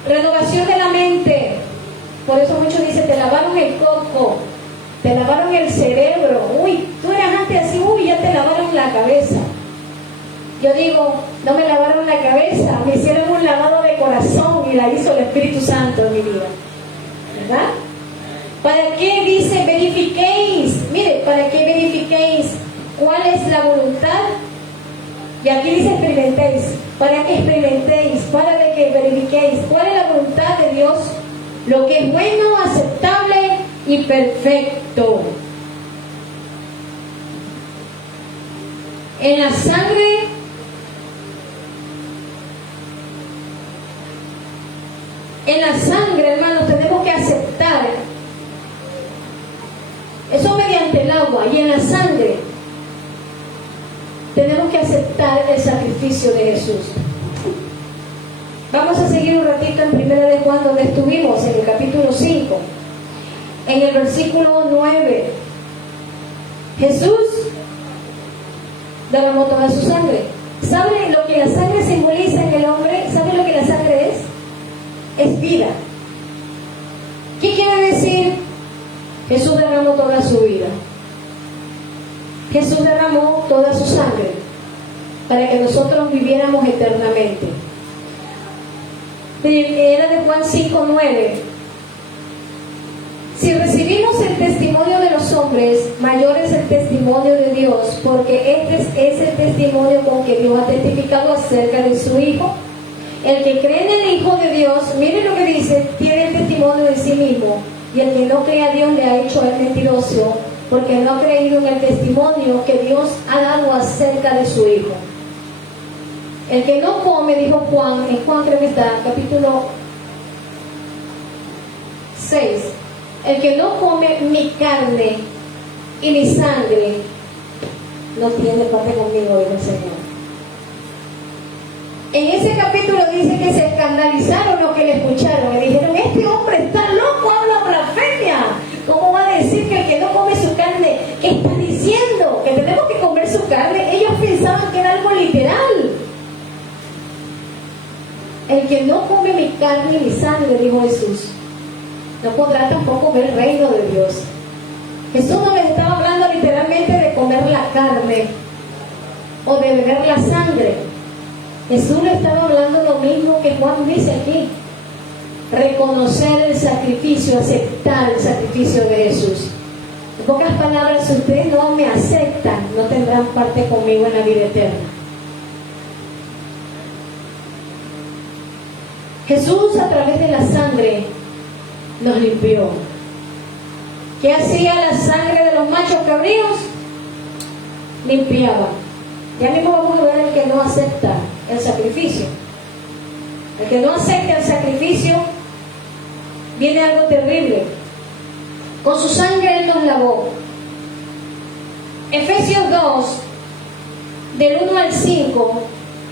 Renovación de la mente. Por eso muchos dicen, te lavaron el coco, te lavaron el cerebro. Uy, tú eras antes así, uy, ya te lavaron la cabeza. Yo digo, no me lavaron la cabeza, me hicieron un lavado de corazón y la hizo el Espíritu Santo en mi vida. ¿Verdad? ¿Para qué dice verifiquéis? Mire, ¿para qué verifiquéis cuál es la voluntad? Y aquí dice experimentéis. ¿Para qué experimentéis? ¿Para que verifiquéis cuál es la voluntad de Dios? Lo que es bueno, aceptable y perfecto. En la sangre hermanos, tenemos que aceptar eso mediante el agua, y en la sangre tenemos que aceptar el sacrificio de Jesús. Vamos a seguir un ratito en 1 de Juan, donde estuvimos, en el capítulo 5, en el versículo 9. Jesús derramó toda su sangre. ¿Sabe lo que la sangre simboliza en el hombre? ¿Sabe lo que la sangre vida. ¿Qué quiere decir? Jesús derramó toda su vida. Jesús derramó toda su sangre para que nosotros viviéramos eternamente. Era de Juan 5:9. Si recibimos el testimonio de los hombres, mayor es el testimonio de Dios, porque este es el testimonio con que Dios ha testificado acerca de su Hijo. El que cree en el Hijo de Dios, mire lo que dice, tiene el testimonio de sí mismo, y el que no cree a Dios le ha hecho el mentiroso, porque no ha creído en el testimonio que Dios ha dado acerca de su Hijo. El que no come, dijo Juan, en Juan creo que está, capítulo 6, el que no come mi carne y mi sangre, no tiene parte conmigo, dijo el Señor. En ese capítulo dice que se escandalizaron los que le escucharon y dijeron, este hombre está loco, habla blasfemia. ¿Cómo va a decir que el que no come su carne, qué está diciendo? Que tenemos que comer su carne. Ellos pensaban que era algo literal. El que no come mi carne y mi sangre, dijo Jesús, no podrá tampoco ver el reino de Dios. Jesús no les estaba hablando literalmente de comer la carne o de beber la sangre. Jesús le estaba hablando lo mismo que Juan dice aquí. Reconocer el sacrificio, aceptar el sacrificio de Jesús. En pocas palabras, si ustedes no me aceptan, no tendrán parte conmigo en la vida eterna. Jesús, a través de la sangre, nos limpió. ¿Qué hacía la sangre de los machos cabríos? Limpiaba. Ya mismo vamos a ver el que no acepta el sacrificio. El que no acepta el sacrificio, viene algo terrible. Con su sangre Él nos lavó. Efesios 2, del 1 al 5.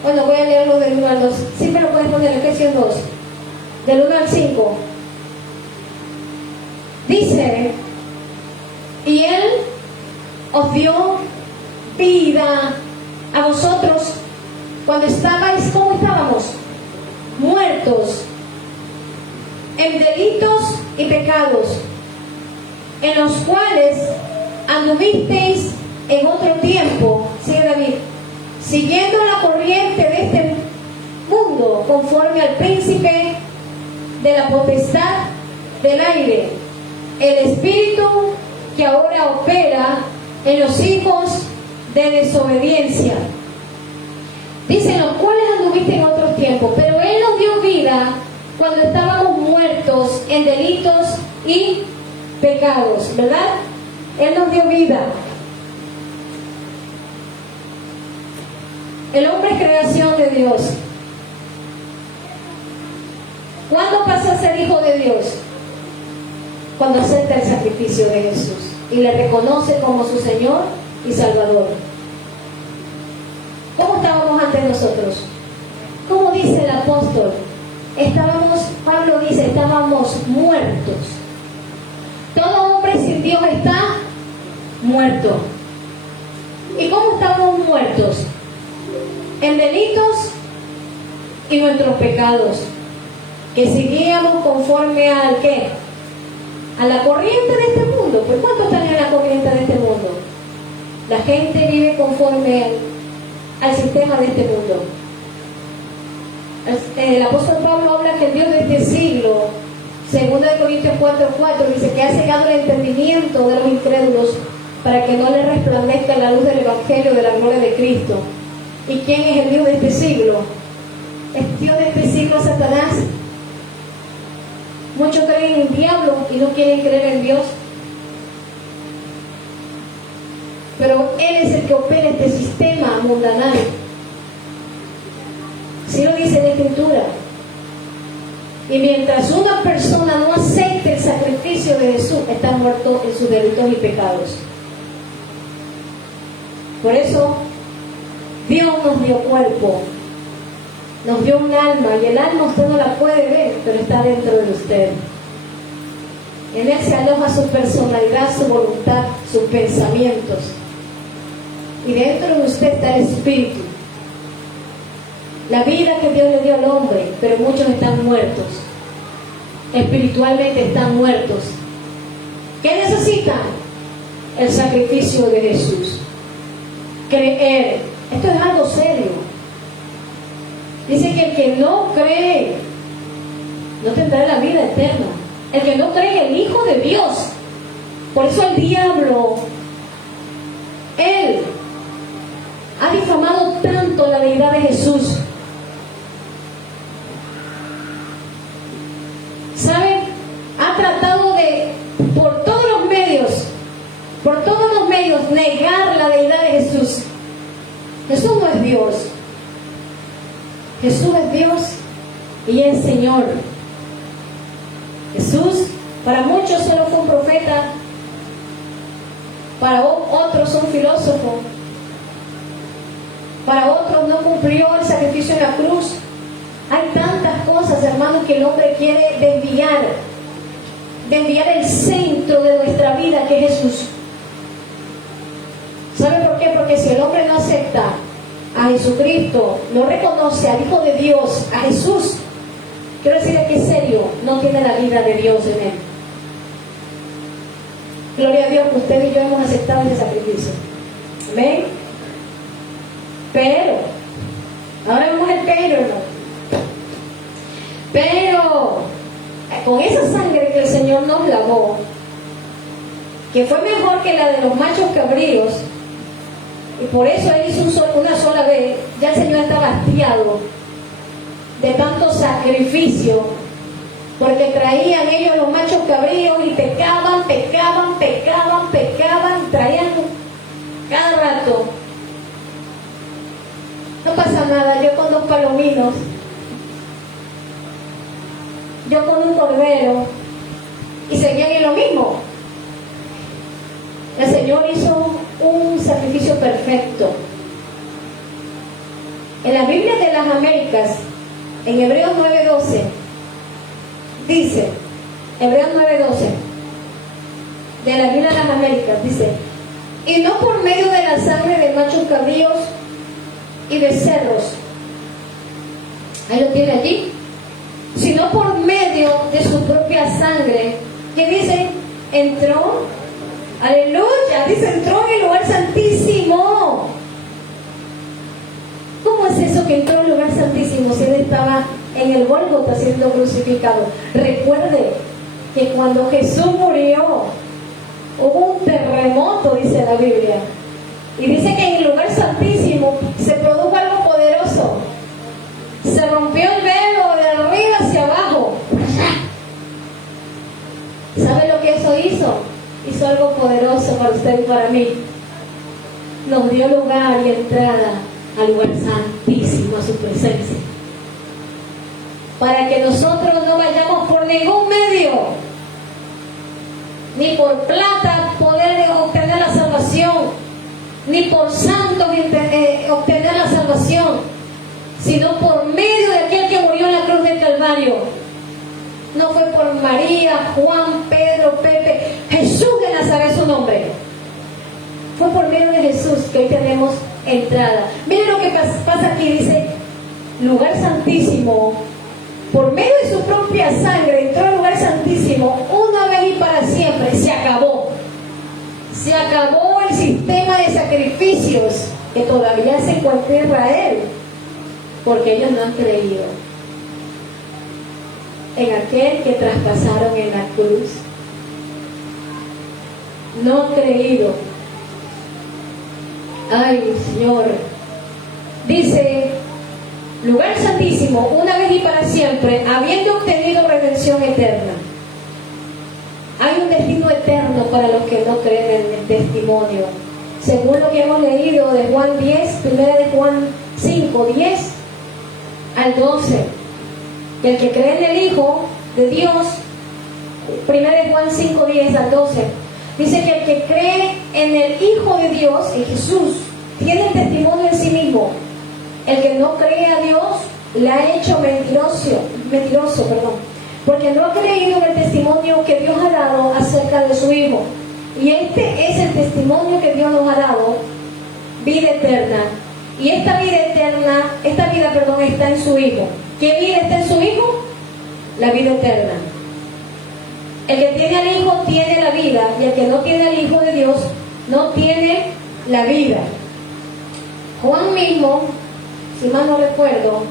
Bueno, voy a leerlo del 1 al 2. Siempre lo puedes poner, Efesios 2, del 1 al 5. Dice, y Él os dio vida a vosotros cuando estabais, ¿cómo estábamos? Muertos en delitos y pecados, en los cuales anduvisteis en otro tiempo, sigue David, siguiendo la corriente de este mundo, conforme al príncipe de la potestad del aire, el espíritu que ahora opera en los hijos de desobediencia. Dicen, los cuales anduviste en otros tiempos, pero Él nos dio vida cuando estábamos muertos en delitos y pecados, ¿verdad? Él nos dio vida. El hombre es creación de Dios. ¿Cuándo pasa a ser hijo de Dios? Cuando acepta el sacrificio de Jesús y le reconoce como su Señor y Salvador. ¿Cómo estábamos ante nosotros? ¿Cómo dice el apóstol? Pablo dice, estábamos muertos. Todo hombre sin Dios está muerto. ¿Y cómo estamos muertos? En delitos y nuestros pecados, que seguíamos conforme al ¿qué? A la corriente de este mundo. ¿Pues cuántos están en la corriente de este mundo? La gente vive conforme al sistema de este mundo. El apóstol Pablo habla que el Dios de este siglo, 2 Corintios 4:4, dice que ha cegado el entendimiento de los incrédulos para que no les resplandezca la luz del Evangelio de la gloria de Cristo. ¿Y quién es el Dios de este siglo? El Dios de este siglo es Satanás. Muchos creen en el diablo y no quieren creer en Dios. Pero Él es el que opera este sistema mundanal. Así lo dice la Escritura. Y mientras una persona no acepte el sacrificio de Jesús, está muerto en sus delitos y pecados. Por eso, Dios nos dio cuerpo, nos dio un alma, y el alma usted no la puede ver, pero está dentro de usted. En Él se aloja su personalidad, su voluntad, sus pensamientos. Y dentro de usted está el Espíritu. La vida que Dios le dio al hombre, pero muchos están muertos. espiritualmente están muertos. ¿Qué necesitan? El sacrificio de Jesús. Creer. Esto es algo serio. Dice que el que no cree no tendrá la vida eterna. El que no cree en el Hijo de Dios. Por eso el diablo, él ha difamado tanto la deidad de Jesús. ¿Saben? Ha tratado de, por todos los medios, negar la deidad de Jesús. Jesús no es Dios. Jesús es Dios y es Señor. Jesús, para muchos solo fue un profeta, para otros un filósofo, para otros no cumplió el sacrificio en la cruz. Hay tantas cosas, hermanos, que el hombre quiere desviar el centro de nuestra vida, que es Jesús. ¿Sabe por qué? Porque si el hombre no acepta a Jesucristo, no reconoce al Hijo de Dios, a Jesús, quiero decirle que es serio, no tiene la vida de Dios en él. Gloria a Dios que usted y yo hemos aceptado ese sacrificio. Amén. Pero, ahora vemos el pero, ¿no? Pero, con esa sangre que el Señor nos lavó, que fue mejor que la de los machos cabríos, y por eso Él hizo una sola vez, ya el Señor estaba hastiado de tanto sacrificio, porque traían ellos los machos cabríos y pecaban, traían cada rato. No pasa nada, yo con 2 palominos, yo con un cordero, y seguían en lo mismo. El Señor hizo un sacrificio perfecto. En la Biblia de las Américas, en Hebreos 9:12, dice, Hebreos 9:12, de la Biblia de las Américas, dice: y no por medio de la sangre de machos cabríos y de cerdos, ahí lo tiene allí, sino por medio de su propia sangre, que dice, entró, aleluya, dice, entró en el lugar santísimo. ¿Cómo es eso que entró en el lugar santísimo si él estaba en el Gólgota siendo crucificado? Recuerde que cuando Jesús murió, hubo un terremoto, dice la Biblia, y dice que en el lugar santísimo se produjo algo poderoso. Se rompió el velo de arriba hacia abajo. ¿Sabe lo que eso hizo? Hizo algo poderoso para usted y para mí. Nos dio lugar y entrada al lugar santísimo, a su presencia, para que nosotros no vayamos por ningún medio, ni por plata poder obtener la salvación, ni por santos obtener la salvación, sino por medio de aquel que murió en la cruz del Calvario. No fue por María, Juan, Pedro, Pepe, Jesús de Nazaret su nombre. Fue por medio de Jesús que hoy tenemos entrada. Miren lo que pasa aquí, dice, lugar santísimo, por medio de su propia sangre entró al lugar santísimo una vez y para siempre. Se acabó el sistema de sacrificios que todavía se encuentra en Israel, porque ellos no han creído en aquel que traspasaron en la cruz. No han creído. Ay, Señor. Dice, lugar santísimo, una vez y para siempre, habiendo obtenido redención eterna. Hay un destino eterno para los que no creen en el testimonio. Según lo que hemos leído de Juan 10, primera de Juan 5, 10 al 12. Que el que cree en el Hijo de Dios, primera de Juan 5, 10 al 12, dice que el que cree en el Hijo de Dios, en Jesús, tiene el testimonio en sí mismo. El que no cree a Dios le ha hecho mentiroso, porque no ha creído en el testimonio que Dios ha dado acerca de su Hijo. Y este es el testimonio que Dios nos ha dado, vida eterna. Y esta vida está en su Hijo. ¿Qué vida está en su Hijo? La vida eterna. El que tiene al Hijo tiene la vida, y el que no tiene al Hijo de Dios no tiene la vida. Juan mismo, si mal no recuerdo,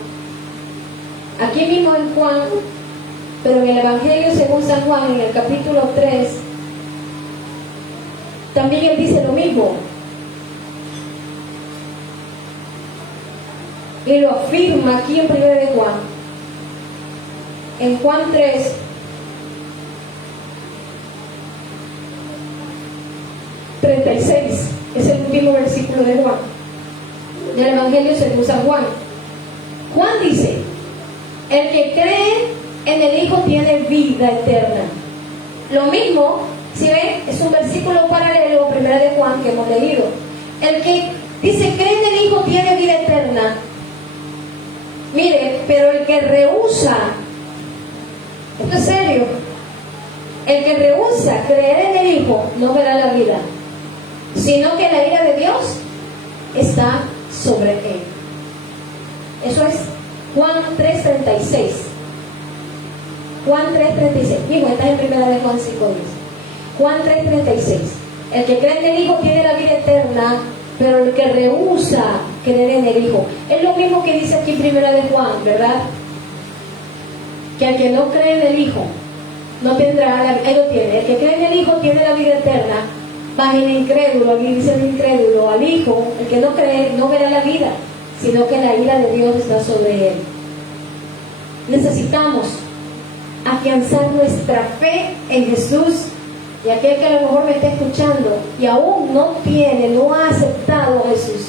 aquí mismo en Juan, pero en el Evangelio según San Juan, en el capítulo 3, también él dice lo mismo. Y lo afirma aquí en 1 de Juan. En Juan 3, es el último versículo de Juan, del Evangelio según San Juan. Juan dice: el que cree en el Hijo tiene vida eterna. Lo mismo, si ven, es un versículo paralelo a 1 de Juan que hemos leído. El que dice cree en el Hijo tiene vida eterna. Mire, pero el que rehúsa, esto es serio, el que rehúsa creer en el Hijo no verá la vida, sino que la ira de Dios está sobre él. Eso es Juan 3:36. Juan 3:36. Mismo, está en 1 de Juan 5:10. Juan 3:36. El que cree en el Hijo tiene la vida eterna, pero el que rehúsa creer en el Hijo. Es lo mismo que dice aquí en 1 de Juan, ¿verdad? Que el que no cree en el Hijo no tendrá la vida. Él lo tiene. El que cree en el Hijo tiene la vida eterna. Más el incrédulo, aquí dice el incrédulo, al Hijo, el que no cree, no verá la vida, sino que la ira de Dios está sobre él. Necesitamos afianzar nuestra fe en Jesús. Y aquel que a lo mejor me está escuchando y aún no ha aceptado a Jesús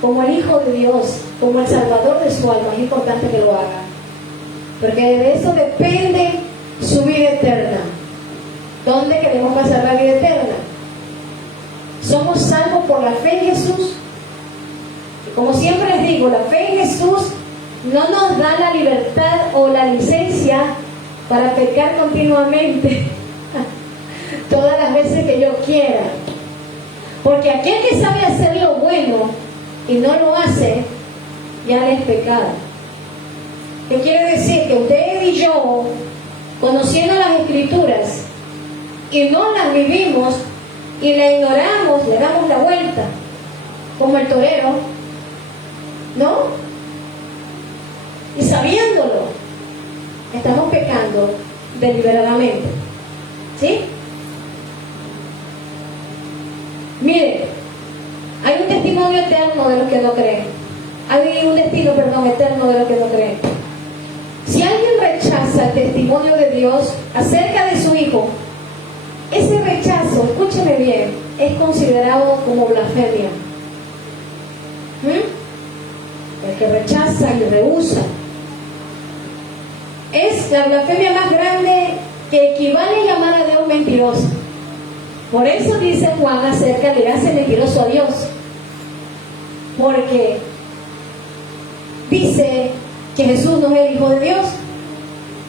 como el Hijo de Dios, como el Salvador de su alma, es importante que lo haga. Porque de eso depende su vida eterna. ¿Dónde queremos pasar la vida eterna? Somos salvos por la fe en Jesús. Y como siempre les digo, la fe en Jesús no nos da la libertad o la licencia para pecar continuamente todas las veces que yo quiera. Porque aquel que sabe hacer lo bueno y no lo hace, ya le es pecado. ¿Qué quiere decir? Que usted y yo, conociendo las Escrituras y no las vivimos y la ignoramos, le damos la vuelta, como el torero, ¿no? Y sabiéndolo, estamos pecando deliberadamente. ¿Sí? Mire, hay un testimonio eterno de los que no creen. Hay un destino, eterno de los que no creen. Si alguien rechaza el testimonio de Dios acerca de su Hijo, ese rechazo, escúcheme bien, es considerado como blasfemia. El que rechaza y rehúsa es la blasfemia más grande, que equivale a llamar a Dios mentiroso. Por eso dice Juan acerca de hace mentiroso a Dios, porque dice que Jesús no es el Hijo de Dios,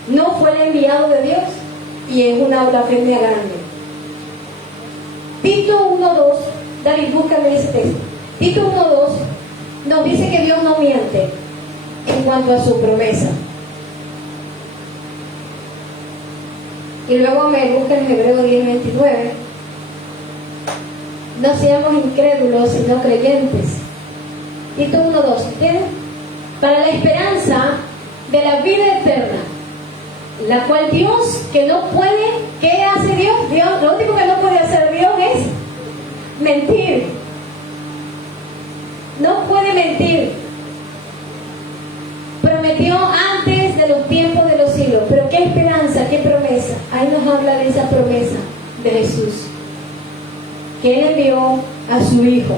no fue el enviado de Dios, y es una blasfemia grande. Tito 1:2, David, búscame ese texto. Tito 1:2 nos dice que Dios no miente en cuanto a su promesa. Y luego me busca en Hebreo 10:29. No seamos incrédulos, sino creyentes. Tito 1:2, ¿entienden? Para la esperanza de la vida eterna, la cual Dios, que no puede, ¿qué hace Dios? Dios, lo único que no puede hacer Dios es mentir. No puede mentir. Prometió antes de los tiempos de los siglos. Pero qué esperanza, qué promesa. Ahí nos habla de esa promesa de Jesús, que Él envió a su Hijo.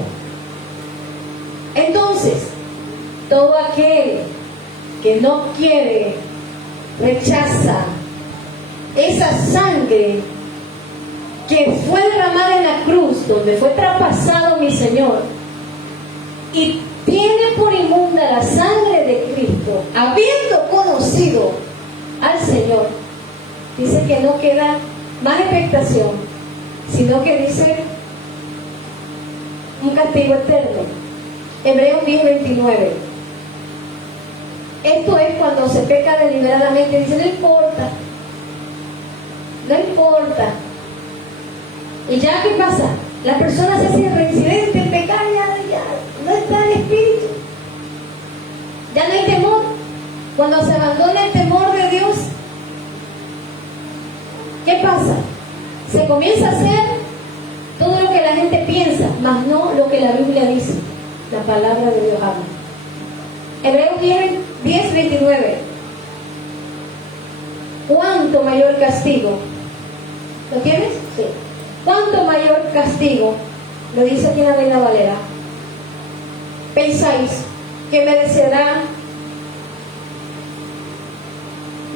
Entonces, todo aquel que no quiere, rechaza esa sangre que fue derramada en la cruz, donde fue traspasado mi Señor, y tiene por inmunda la sangre de Cristo, habiendo conocido al Señor, dice que no queda más expectación, sino que dice un castigo eterno. Hebreos 10:29. Esto es cuando se peca deliberadamente, dice, no importa, no importa. ¿Y ya qué pasa? La persona se hace reincidente en pecado, ya no está en espíritu. Ya no hay temor. Cuando se abandona el temor de Dios, ¿qué pasa? Se comienza a hacer todo lo que la gente piensa, mas no lo que la Biblia dice. La palabra de Dios habla. Hebreos 10:29. ¿Cuánto mayor castigo? ¿Lo tienes? Sí. ¿Cuánto mayor castigo? Lo dice aquí en la Reina Valera. ¿Pensáis que merecerá?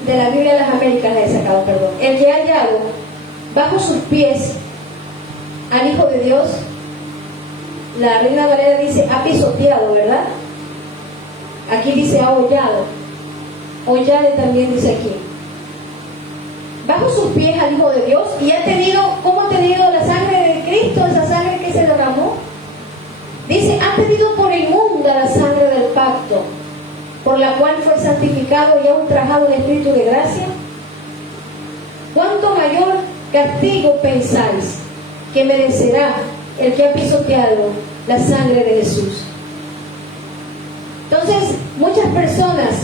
De la Biblia de las Américas la he sacado, perdón. El que ha hallado bajo sus pies al Hijo de Dios. La Reina Valera dice ha pisoteado, ¿verdad? Aquí dice ha hollado. Hollare también dice aquí. Bajo sus pies al Hijo de Dios, y ha tenido, ¿cómo ha tenido la sangre de Cristo? Esa sangre que se derramó. Dice, ha tenido por inmunda la sangre del pacto, por la cual fue santificado y ha ultrajado el Espíritu de gracia. ¿Cuánto mayor castigo pensáis que merecerá el que ha pisoteado la sangre de Jesús? Entonces, muchas personas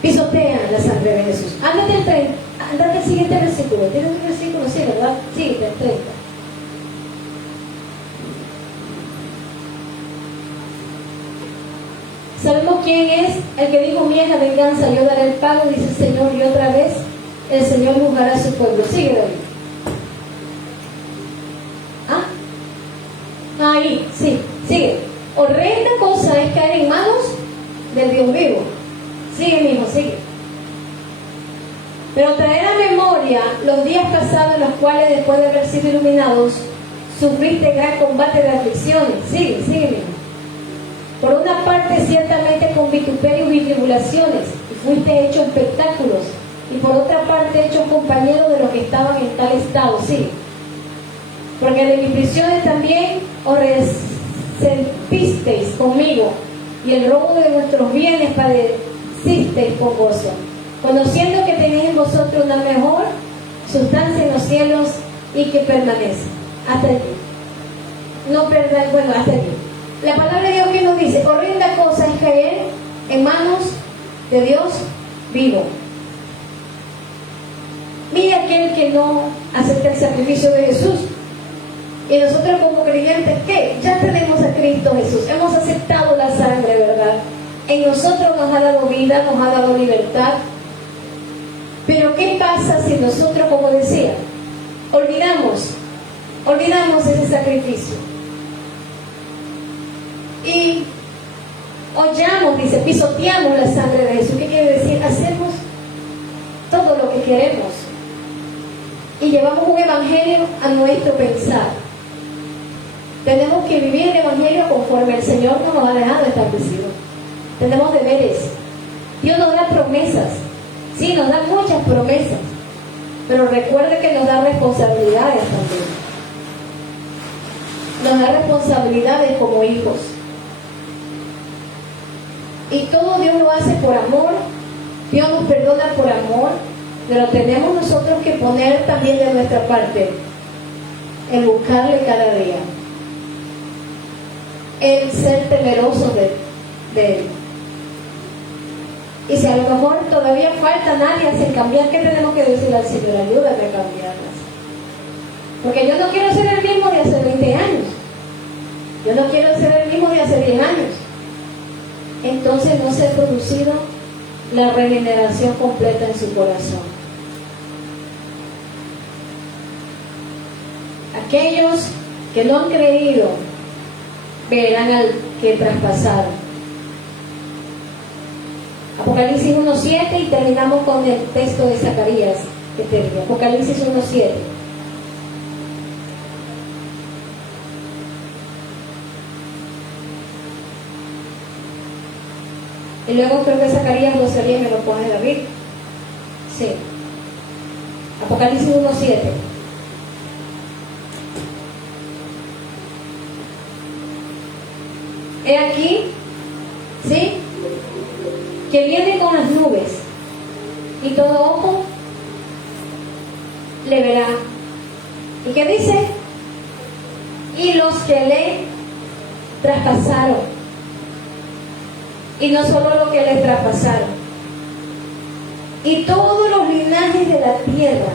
pisotean la sangre de Jesús. Ándate al siguiente versículo. ¿Tienes un versículo? Sí, ¿verdad? Sí, del 30. ¿Sabemos quién es el que dijo mía es la venganza, yo daré el pago? Dice el Señor, y otra vez el Señor juzgará a su pueblo. Sigue, David. Ahí, sí, sigue. Horrenda cosa es caer en manos del Dios vivo. Sigue, mi hijo, sigue. Pero traer a memoria los días pasados en los cuales, después de haber sido iluminados, sufriste gran combate de aflicciones. Sigue, mi hijo. Por una parte, ciertamente con vituperios y tribulaciones, y fuiste hecho espectáculos, y por otra parte, hecho compañeros de los que estaban en tal estado. Sigue. Porque de mis prisiones también os resentisteis conmigo, y el robo de vuestros bienes padecisteis con gozo, conociendo que tenéis en vosotros una mejor sustancia en los cielos y que permanece. Hasta aquí. No perdáis, bueno, hasta aquí. La palabra de Dios que nos dice, horrenda cosa es caer en manos de Dios vivo. Mira aquel que no acepta el sacrificio de Jesús. Y nosotros como creyentes, ¿qué? Ya tenemos a Cristo Jesús, hemos aceptado la sangre, ¿verdad? En nosotros nos ha dado vida, nos ha dado libertad. Pero ¿qué pasa si nosotros, como decía, olvidamos ese sacrificio? Y hollamos, dice, pisoteamos la sangre de Jesús. ¿Qué quiere decir? Hacemos todo lo que queremos y llevamos un evangelio a nuestro pensar. Tenemos que vivir el evangelio conforme el Señor nos ha dejado establecido. Tenemos deberes. Dios nos da promesas. Sí, nos da muchas promesas. Pero recuerde que nos da responsabilidades también. Nos da responsabilidades como hijos. Y todo Dios lo hace por amor. Dios nos perdona por amor. Pero tenemos nosotros que poner también de nuestra parte en buscarle cada día, el ser temerosos de Él. Y si a lo mejor todavía faltan áreas en cambiar, ¿qué tenemos que decir al Señor? Ayúdame a cambiarlas. Porque yo no quiero ser el mismo de hace 20 años. Yo no quiero ser el mismo de hace 10 años. Entonces no se ha producido la regeneración completa en su corazón. Aquellos que no han creído verán al que traspasaron. Apocalipsis 1:7 y terminamos con el texto de Zacarías que termina. Apocalipsis 1:7. Y luego creo que Zacarías 12:10 me lo pone David. Sí. Apocalipsis 1:7. He aquí, ¿sí?, que viene con las nubes, y todo ojo le verá. ¿Y qué dice? Y los que le traspasaron. Y no solo los que le traspasaron. Y todos los linajes de la tierra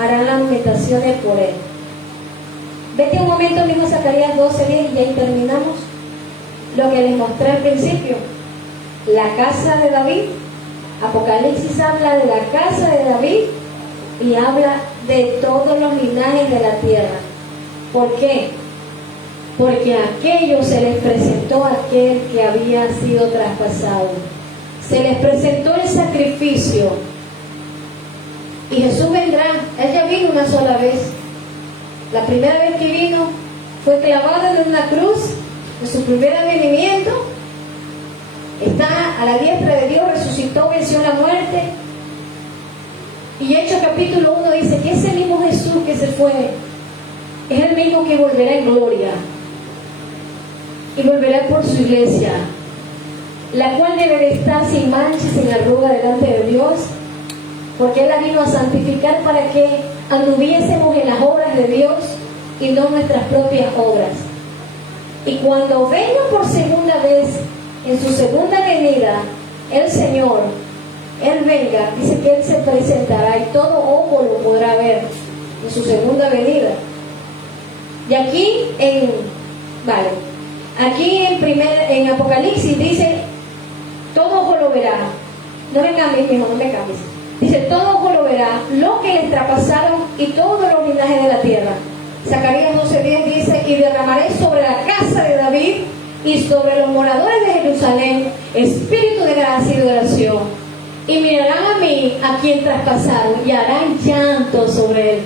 harán lamentaciones por él. Vete un momento mismo Zacarías 12:10 y ahí terminamos. Lo que les mostré al principio. La casa de David. Apocalipsis habla de la casa de David y habla de todos los linajes de la tierra. ¿Por qué? Porque a aquellos se les presentó aquel que había sido traspasado. Se les presentó el sacrificio. Y Jesús vendrá. Él ya vino una sola vez. La primera vez que vino fue clavado en una cruz. En su primer venimiento. Está a la diestra de Dios, resucitó, venció la muerte. Y Hechos capítulo 1 dice que ese mismo Jesús que se fue es el mismo que volverá en gloria. Y volverá por su iglesia, la cual debe de estar sin mancha y sin arruga delante de Dios, porque Él la vino a santificar para que anduviésemos en las obras de Dios y no nuestras propias obras. Y cuando venga por segunda vez, en su segunda venida, el Señor, Él venga, dice que Él se presentará y todo ojo lo podrá ver en su segunda venida. Y aquí en Apocalipsis dice, todo ojo lo verá. No me cambies, hijo, no me cambies. Dice, todo ojo lo verá, lo que les traspasaron y todos los linajes de la tierra. Zacarías 12:10 dice, y derramaré sobre la casa de David y sobre los moradores de Jerusalén espíritu de gracia y de oración. Y mirarán a mí, a quien traspasaron, y harán llanto sobre él,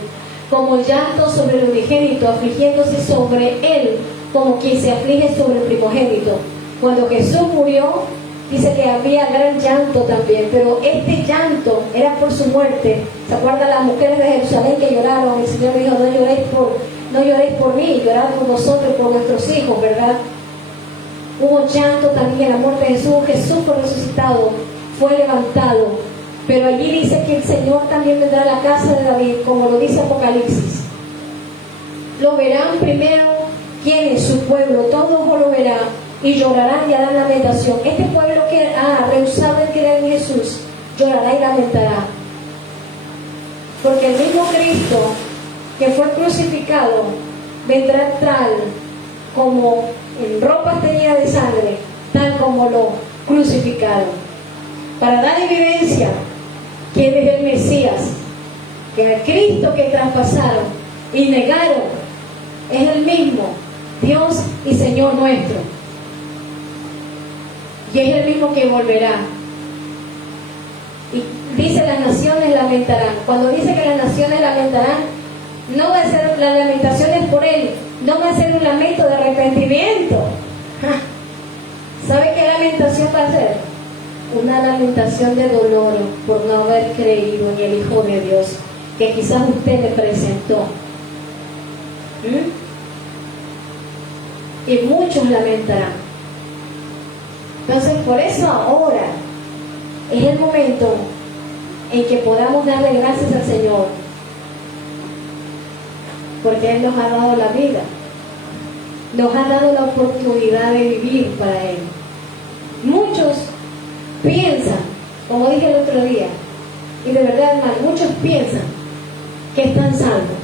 como llanto sobre el unigénito, afligiéndose sobre él, como quien se aflige sobre el primogénito. Cuando Jesús murió, dice que había gran llanto también, pero este llanto era por su muerte. ¿Se acuerdan las mujeres de Jerusalén que lloraron? El Señor dijo, no lloréis por mí, llorad por nosotros, por nuestros hijos, ¿verdad? Hubo llanto también en la muerte de Jesús. Jesús fue resucitado, fue levantado. Pero allí dice que el Señor también vendrá a la casa de David, como lo dice Apocalipsis. Lo verán primero quienes, su pueblo, todo ojo lo verá y llorarán y harán lamentación. Este pueblo que ha rehusado el creer en Jesús, llorará y lamentará. Porque el mismo Cristo que fue crucificado vendrá tal como en ropas teñidas de sangre, tal como lo crucificaron, para dar evidencia que Él es el Mesías, que el Cristo que traspasaron y negaron es el mismo Dios y Señor nuestro, y es el mismo que volverá. Y dice, las naciones lamentarán. Cuando dice que las naciones lamentarán, no va a ser las lamentaciones por Él, no va a ser un lamento de arrepentimiento. ¿Sabe qué lamentación va a ser? Una lamentación de dolor por no haber creído en el Hijo de Dios que quizás usted le presentó. Y muchos lamentarán. Entonces, por eso ahora es el momento en que podamos darle gracias al Señor, porque Él nos ha dado la vida, nos ha dado la oportunidad de vivir para Él. Muchos piensan, como dije el otro día, y de verdad, hermano, muchos piensan que están salvos.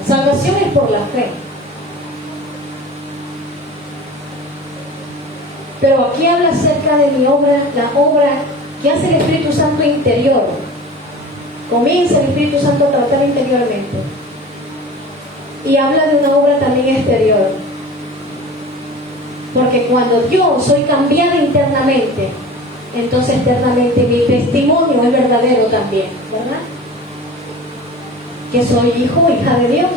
La salvación es por la fe. Pero aquí habla acerca de mi obra, la obra que hace el Espíritu Santo interior. Comienza el Espíritu Santo a tratar interiormente. Y habla de una obra también exterior. Porque cuando yo soy cambiada internamente, entonces externamente mi testimonio es verdadero también, ¿verdad? Que soy hijo o hija de Dios.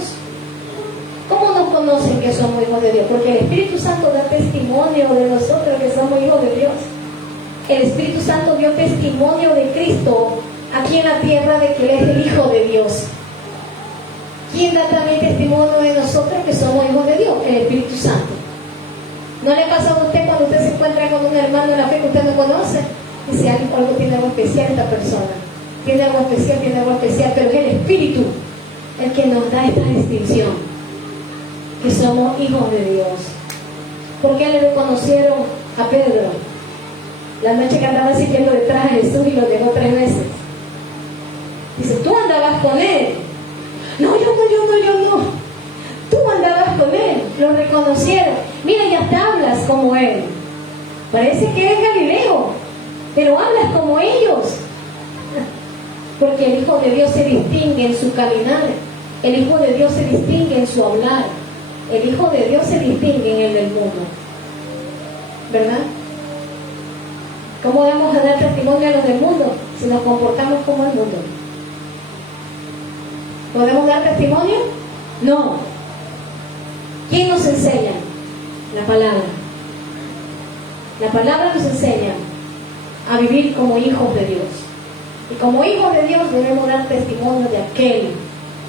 ¿Cómo nos conocen que somos hijos de Dios? Porque el Espíritu Santo da testimonio de nosotros que somos hijos de Dios. El Espíritu Santo dio testimonio de Cristo aquí en la tierra de que Él es el Hijo de Dios. ¿Quién da también testimonio de nosotros que somos hijos de Dios? El Espíritu Santo. ¿No le pasa a usted cuando usted se encuentra con un hermano en la fe que usted no conoce? Dice, algo tiene algo especial esta persona. Tiene algo especial, pero es el Espíritu el que nos da esta distinción, que somos hijos de Dios. ¿Por qué le reconocieron a Pedro? La noche que andaba siguiendo detrás de Jesús y lo negó 3 veces. Dice, tú andabas con él. No, yo no. Tú andabas con él. Lo reconocieron. Mira, ya te hablas como él. Parece que es Galileo, pero hablas como ellos. Porque el Hijo de Dios se distingue en su caminar. El Hijo de Dios se distingue en su hablar. El Hijo de Dios se distingue en el del mundo. ¿Verdad? ¿Cómo vamos a dar testimonio a los del mundo si nos comportamos como el mundo? ¿Podemos dar testimonio? No. ¿Quién nos enseña? La palabra. La palabra nos enseña a vivir como hijos de Dios. Y como hijos de Dios debemos dar testimonio de aquel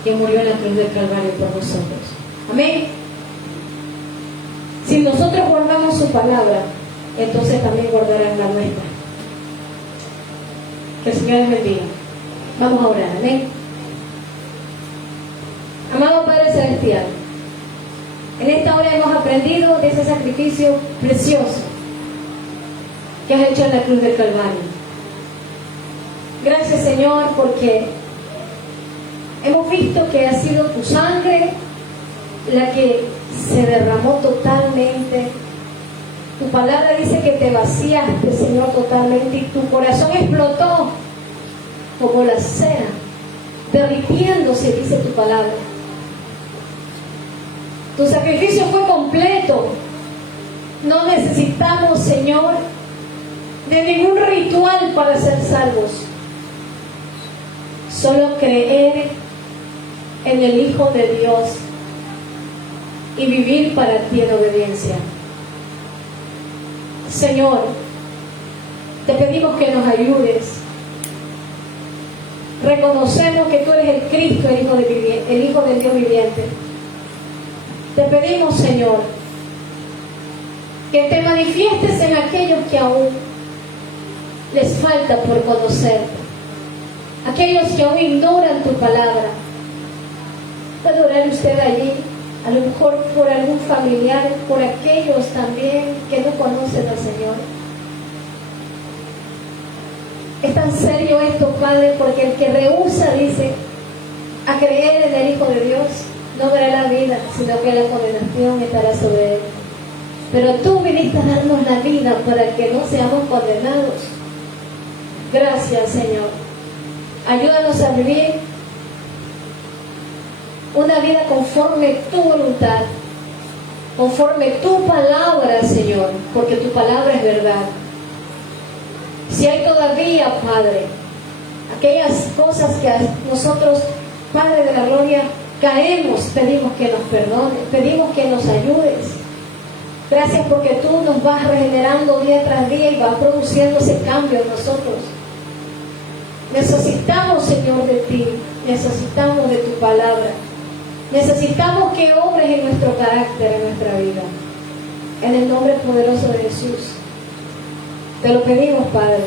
que murió en la cruz del Calvario por nosotros. Amén. Si nosotros guardamos su palabra, entonces también guardarán la nuestra. Que el Señor les bendiga. Vamos a orar. Amén. Amado Padre Celestial, en esta hora hemos aprendido de ese sacrificio precioso que has hecho en la cruz del Calvario. Gracias, Señor, porque hemos visto que ha sido tu sangre la que se derramó totalmente. Tu palabra dice que te vaciaste, Señor, totalmente, y tu corazón explotó como la cera, derritiéndose, dice tu palabra. Tu sacrificio fue completo. No necesitamos, Señor, de ningún ritual para ser salvos. Solo creer en el Hijo de Dios y vivir para ti en obediencia. Señor, te pedimos que nos ayudes. Reconocemos que tú eres el Cristo, el Hijo del Dios viviente. Te pedimos, Señor, que te manifiestes en aquellos que aún les falta por conocerte, aquellos que aún ignoran tu palabra. Puede orar usted allí, a lo mejor por algún familiar, por aquellos también que no conocen al Señor. Es tan serio esto, Padre, porque el que rehúsa, dice, a creer en el Hijo de Dios, no verá la vida, sino que la condenación estará sobre él. Pero tú viniste a darnos la vida para que no seamos condenados. Gracias, Señor. Ayúdanos a vivir una vida conforme tu voluntad, conforme tu palabra, Señor, porque tu palabra es verdad. Si hay todavía, Padre, aquellas cosas que nosotros, Padre de la gloria, caemos, pedimos que nos perdones, pedimos que nos ayudes. Gracias porque tú nos vas regenerando día tras día y vas produciendo ese cambio en nosotros. Necesitamos, Señor, de ti, necesitamos de tu palabra, necesitamos que obres en nuestro carácter, en nuestra vida. En el nombre poderoso de Jesús, te lo pedimos, Padre.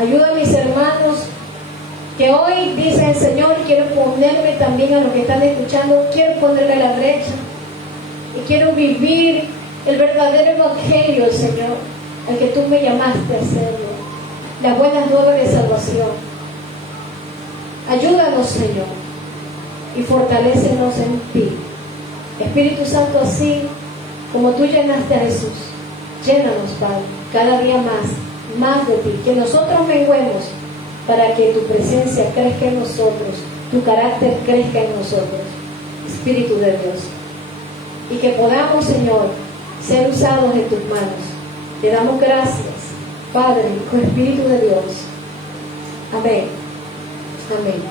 Ayuda a mis hermanos que hoy dicen, Señor, quiero ponerme también a los que están escuchando, quiero ponerme a la brecha y quiero vivir el verdadero evangelio, Señor, el que tú me llamaste a hacerlo, las buenas nuevas de salvación. Ayúdanos, Señor, y fortalécenos en ti. Espíritu Santo, así como tú llenaste a Jesús, llénanos, Padre, cada día más de ti, que nosotros menguemos para que tu presencia crezca en nosotros, tu carácter crezca en nosotros, Espíritu de Dios, y que podamos, Señor, ser usados en tus manos. Te damos gracias, Padre, Hijo, Espíritu de Dios. Amén. Amén.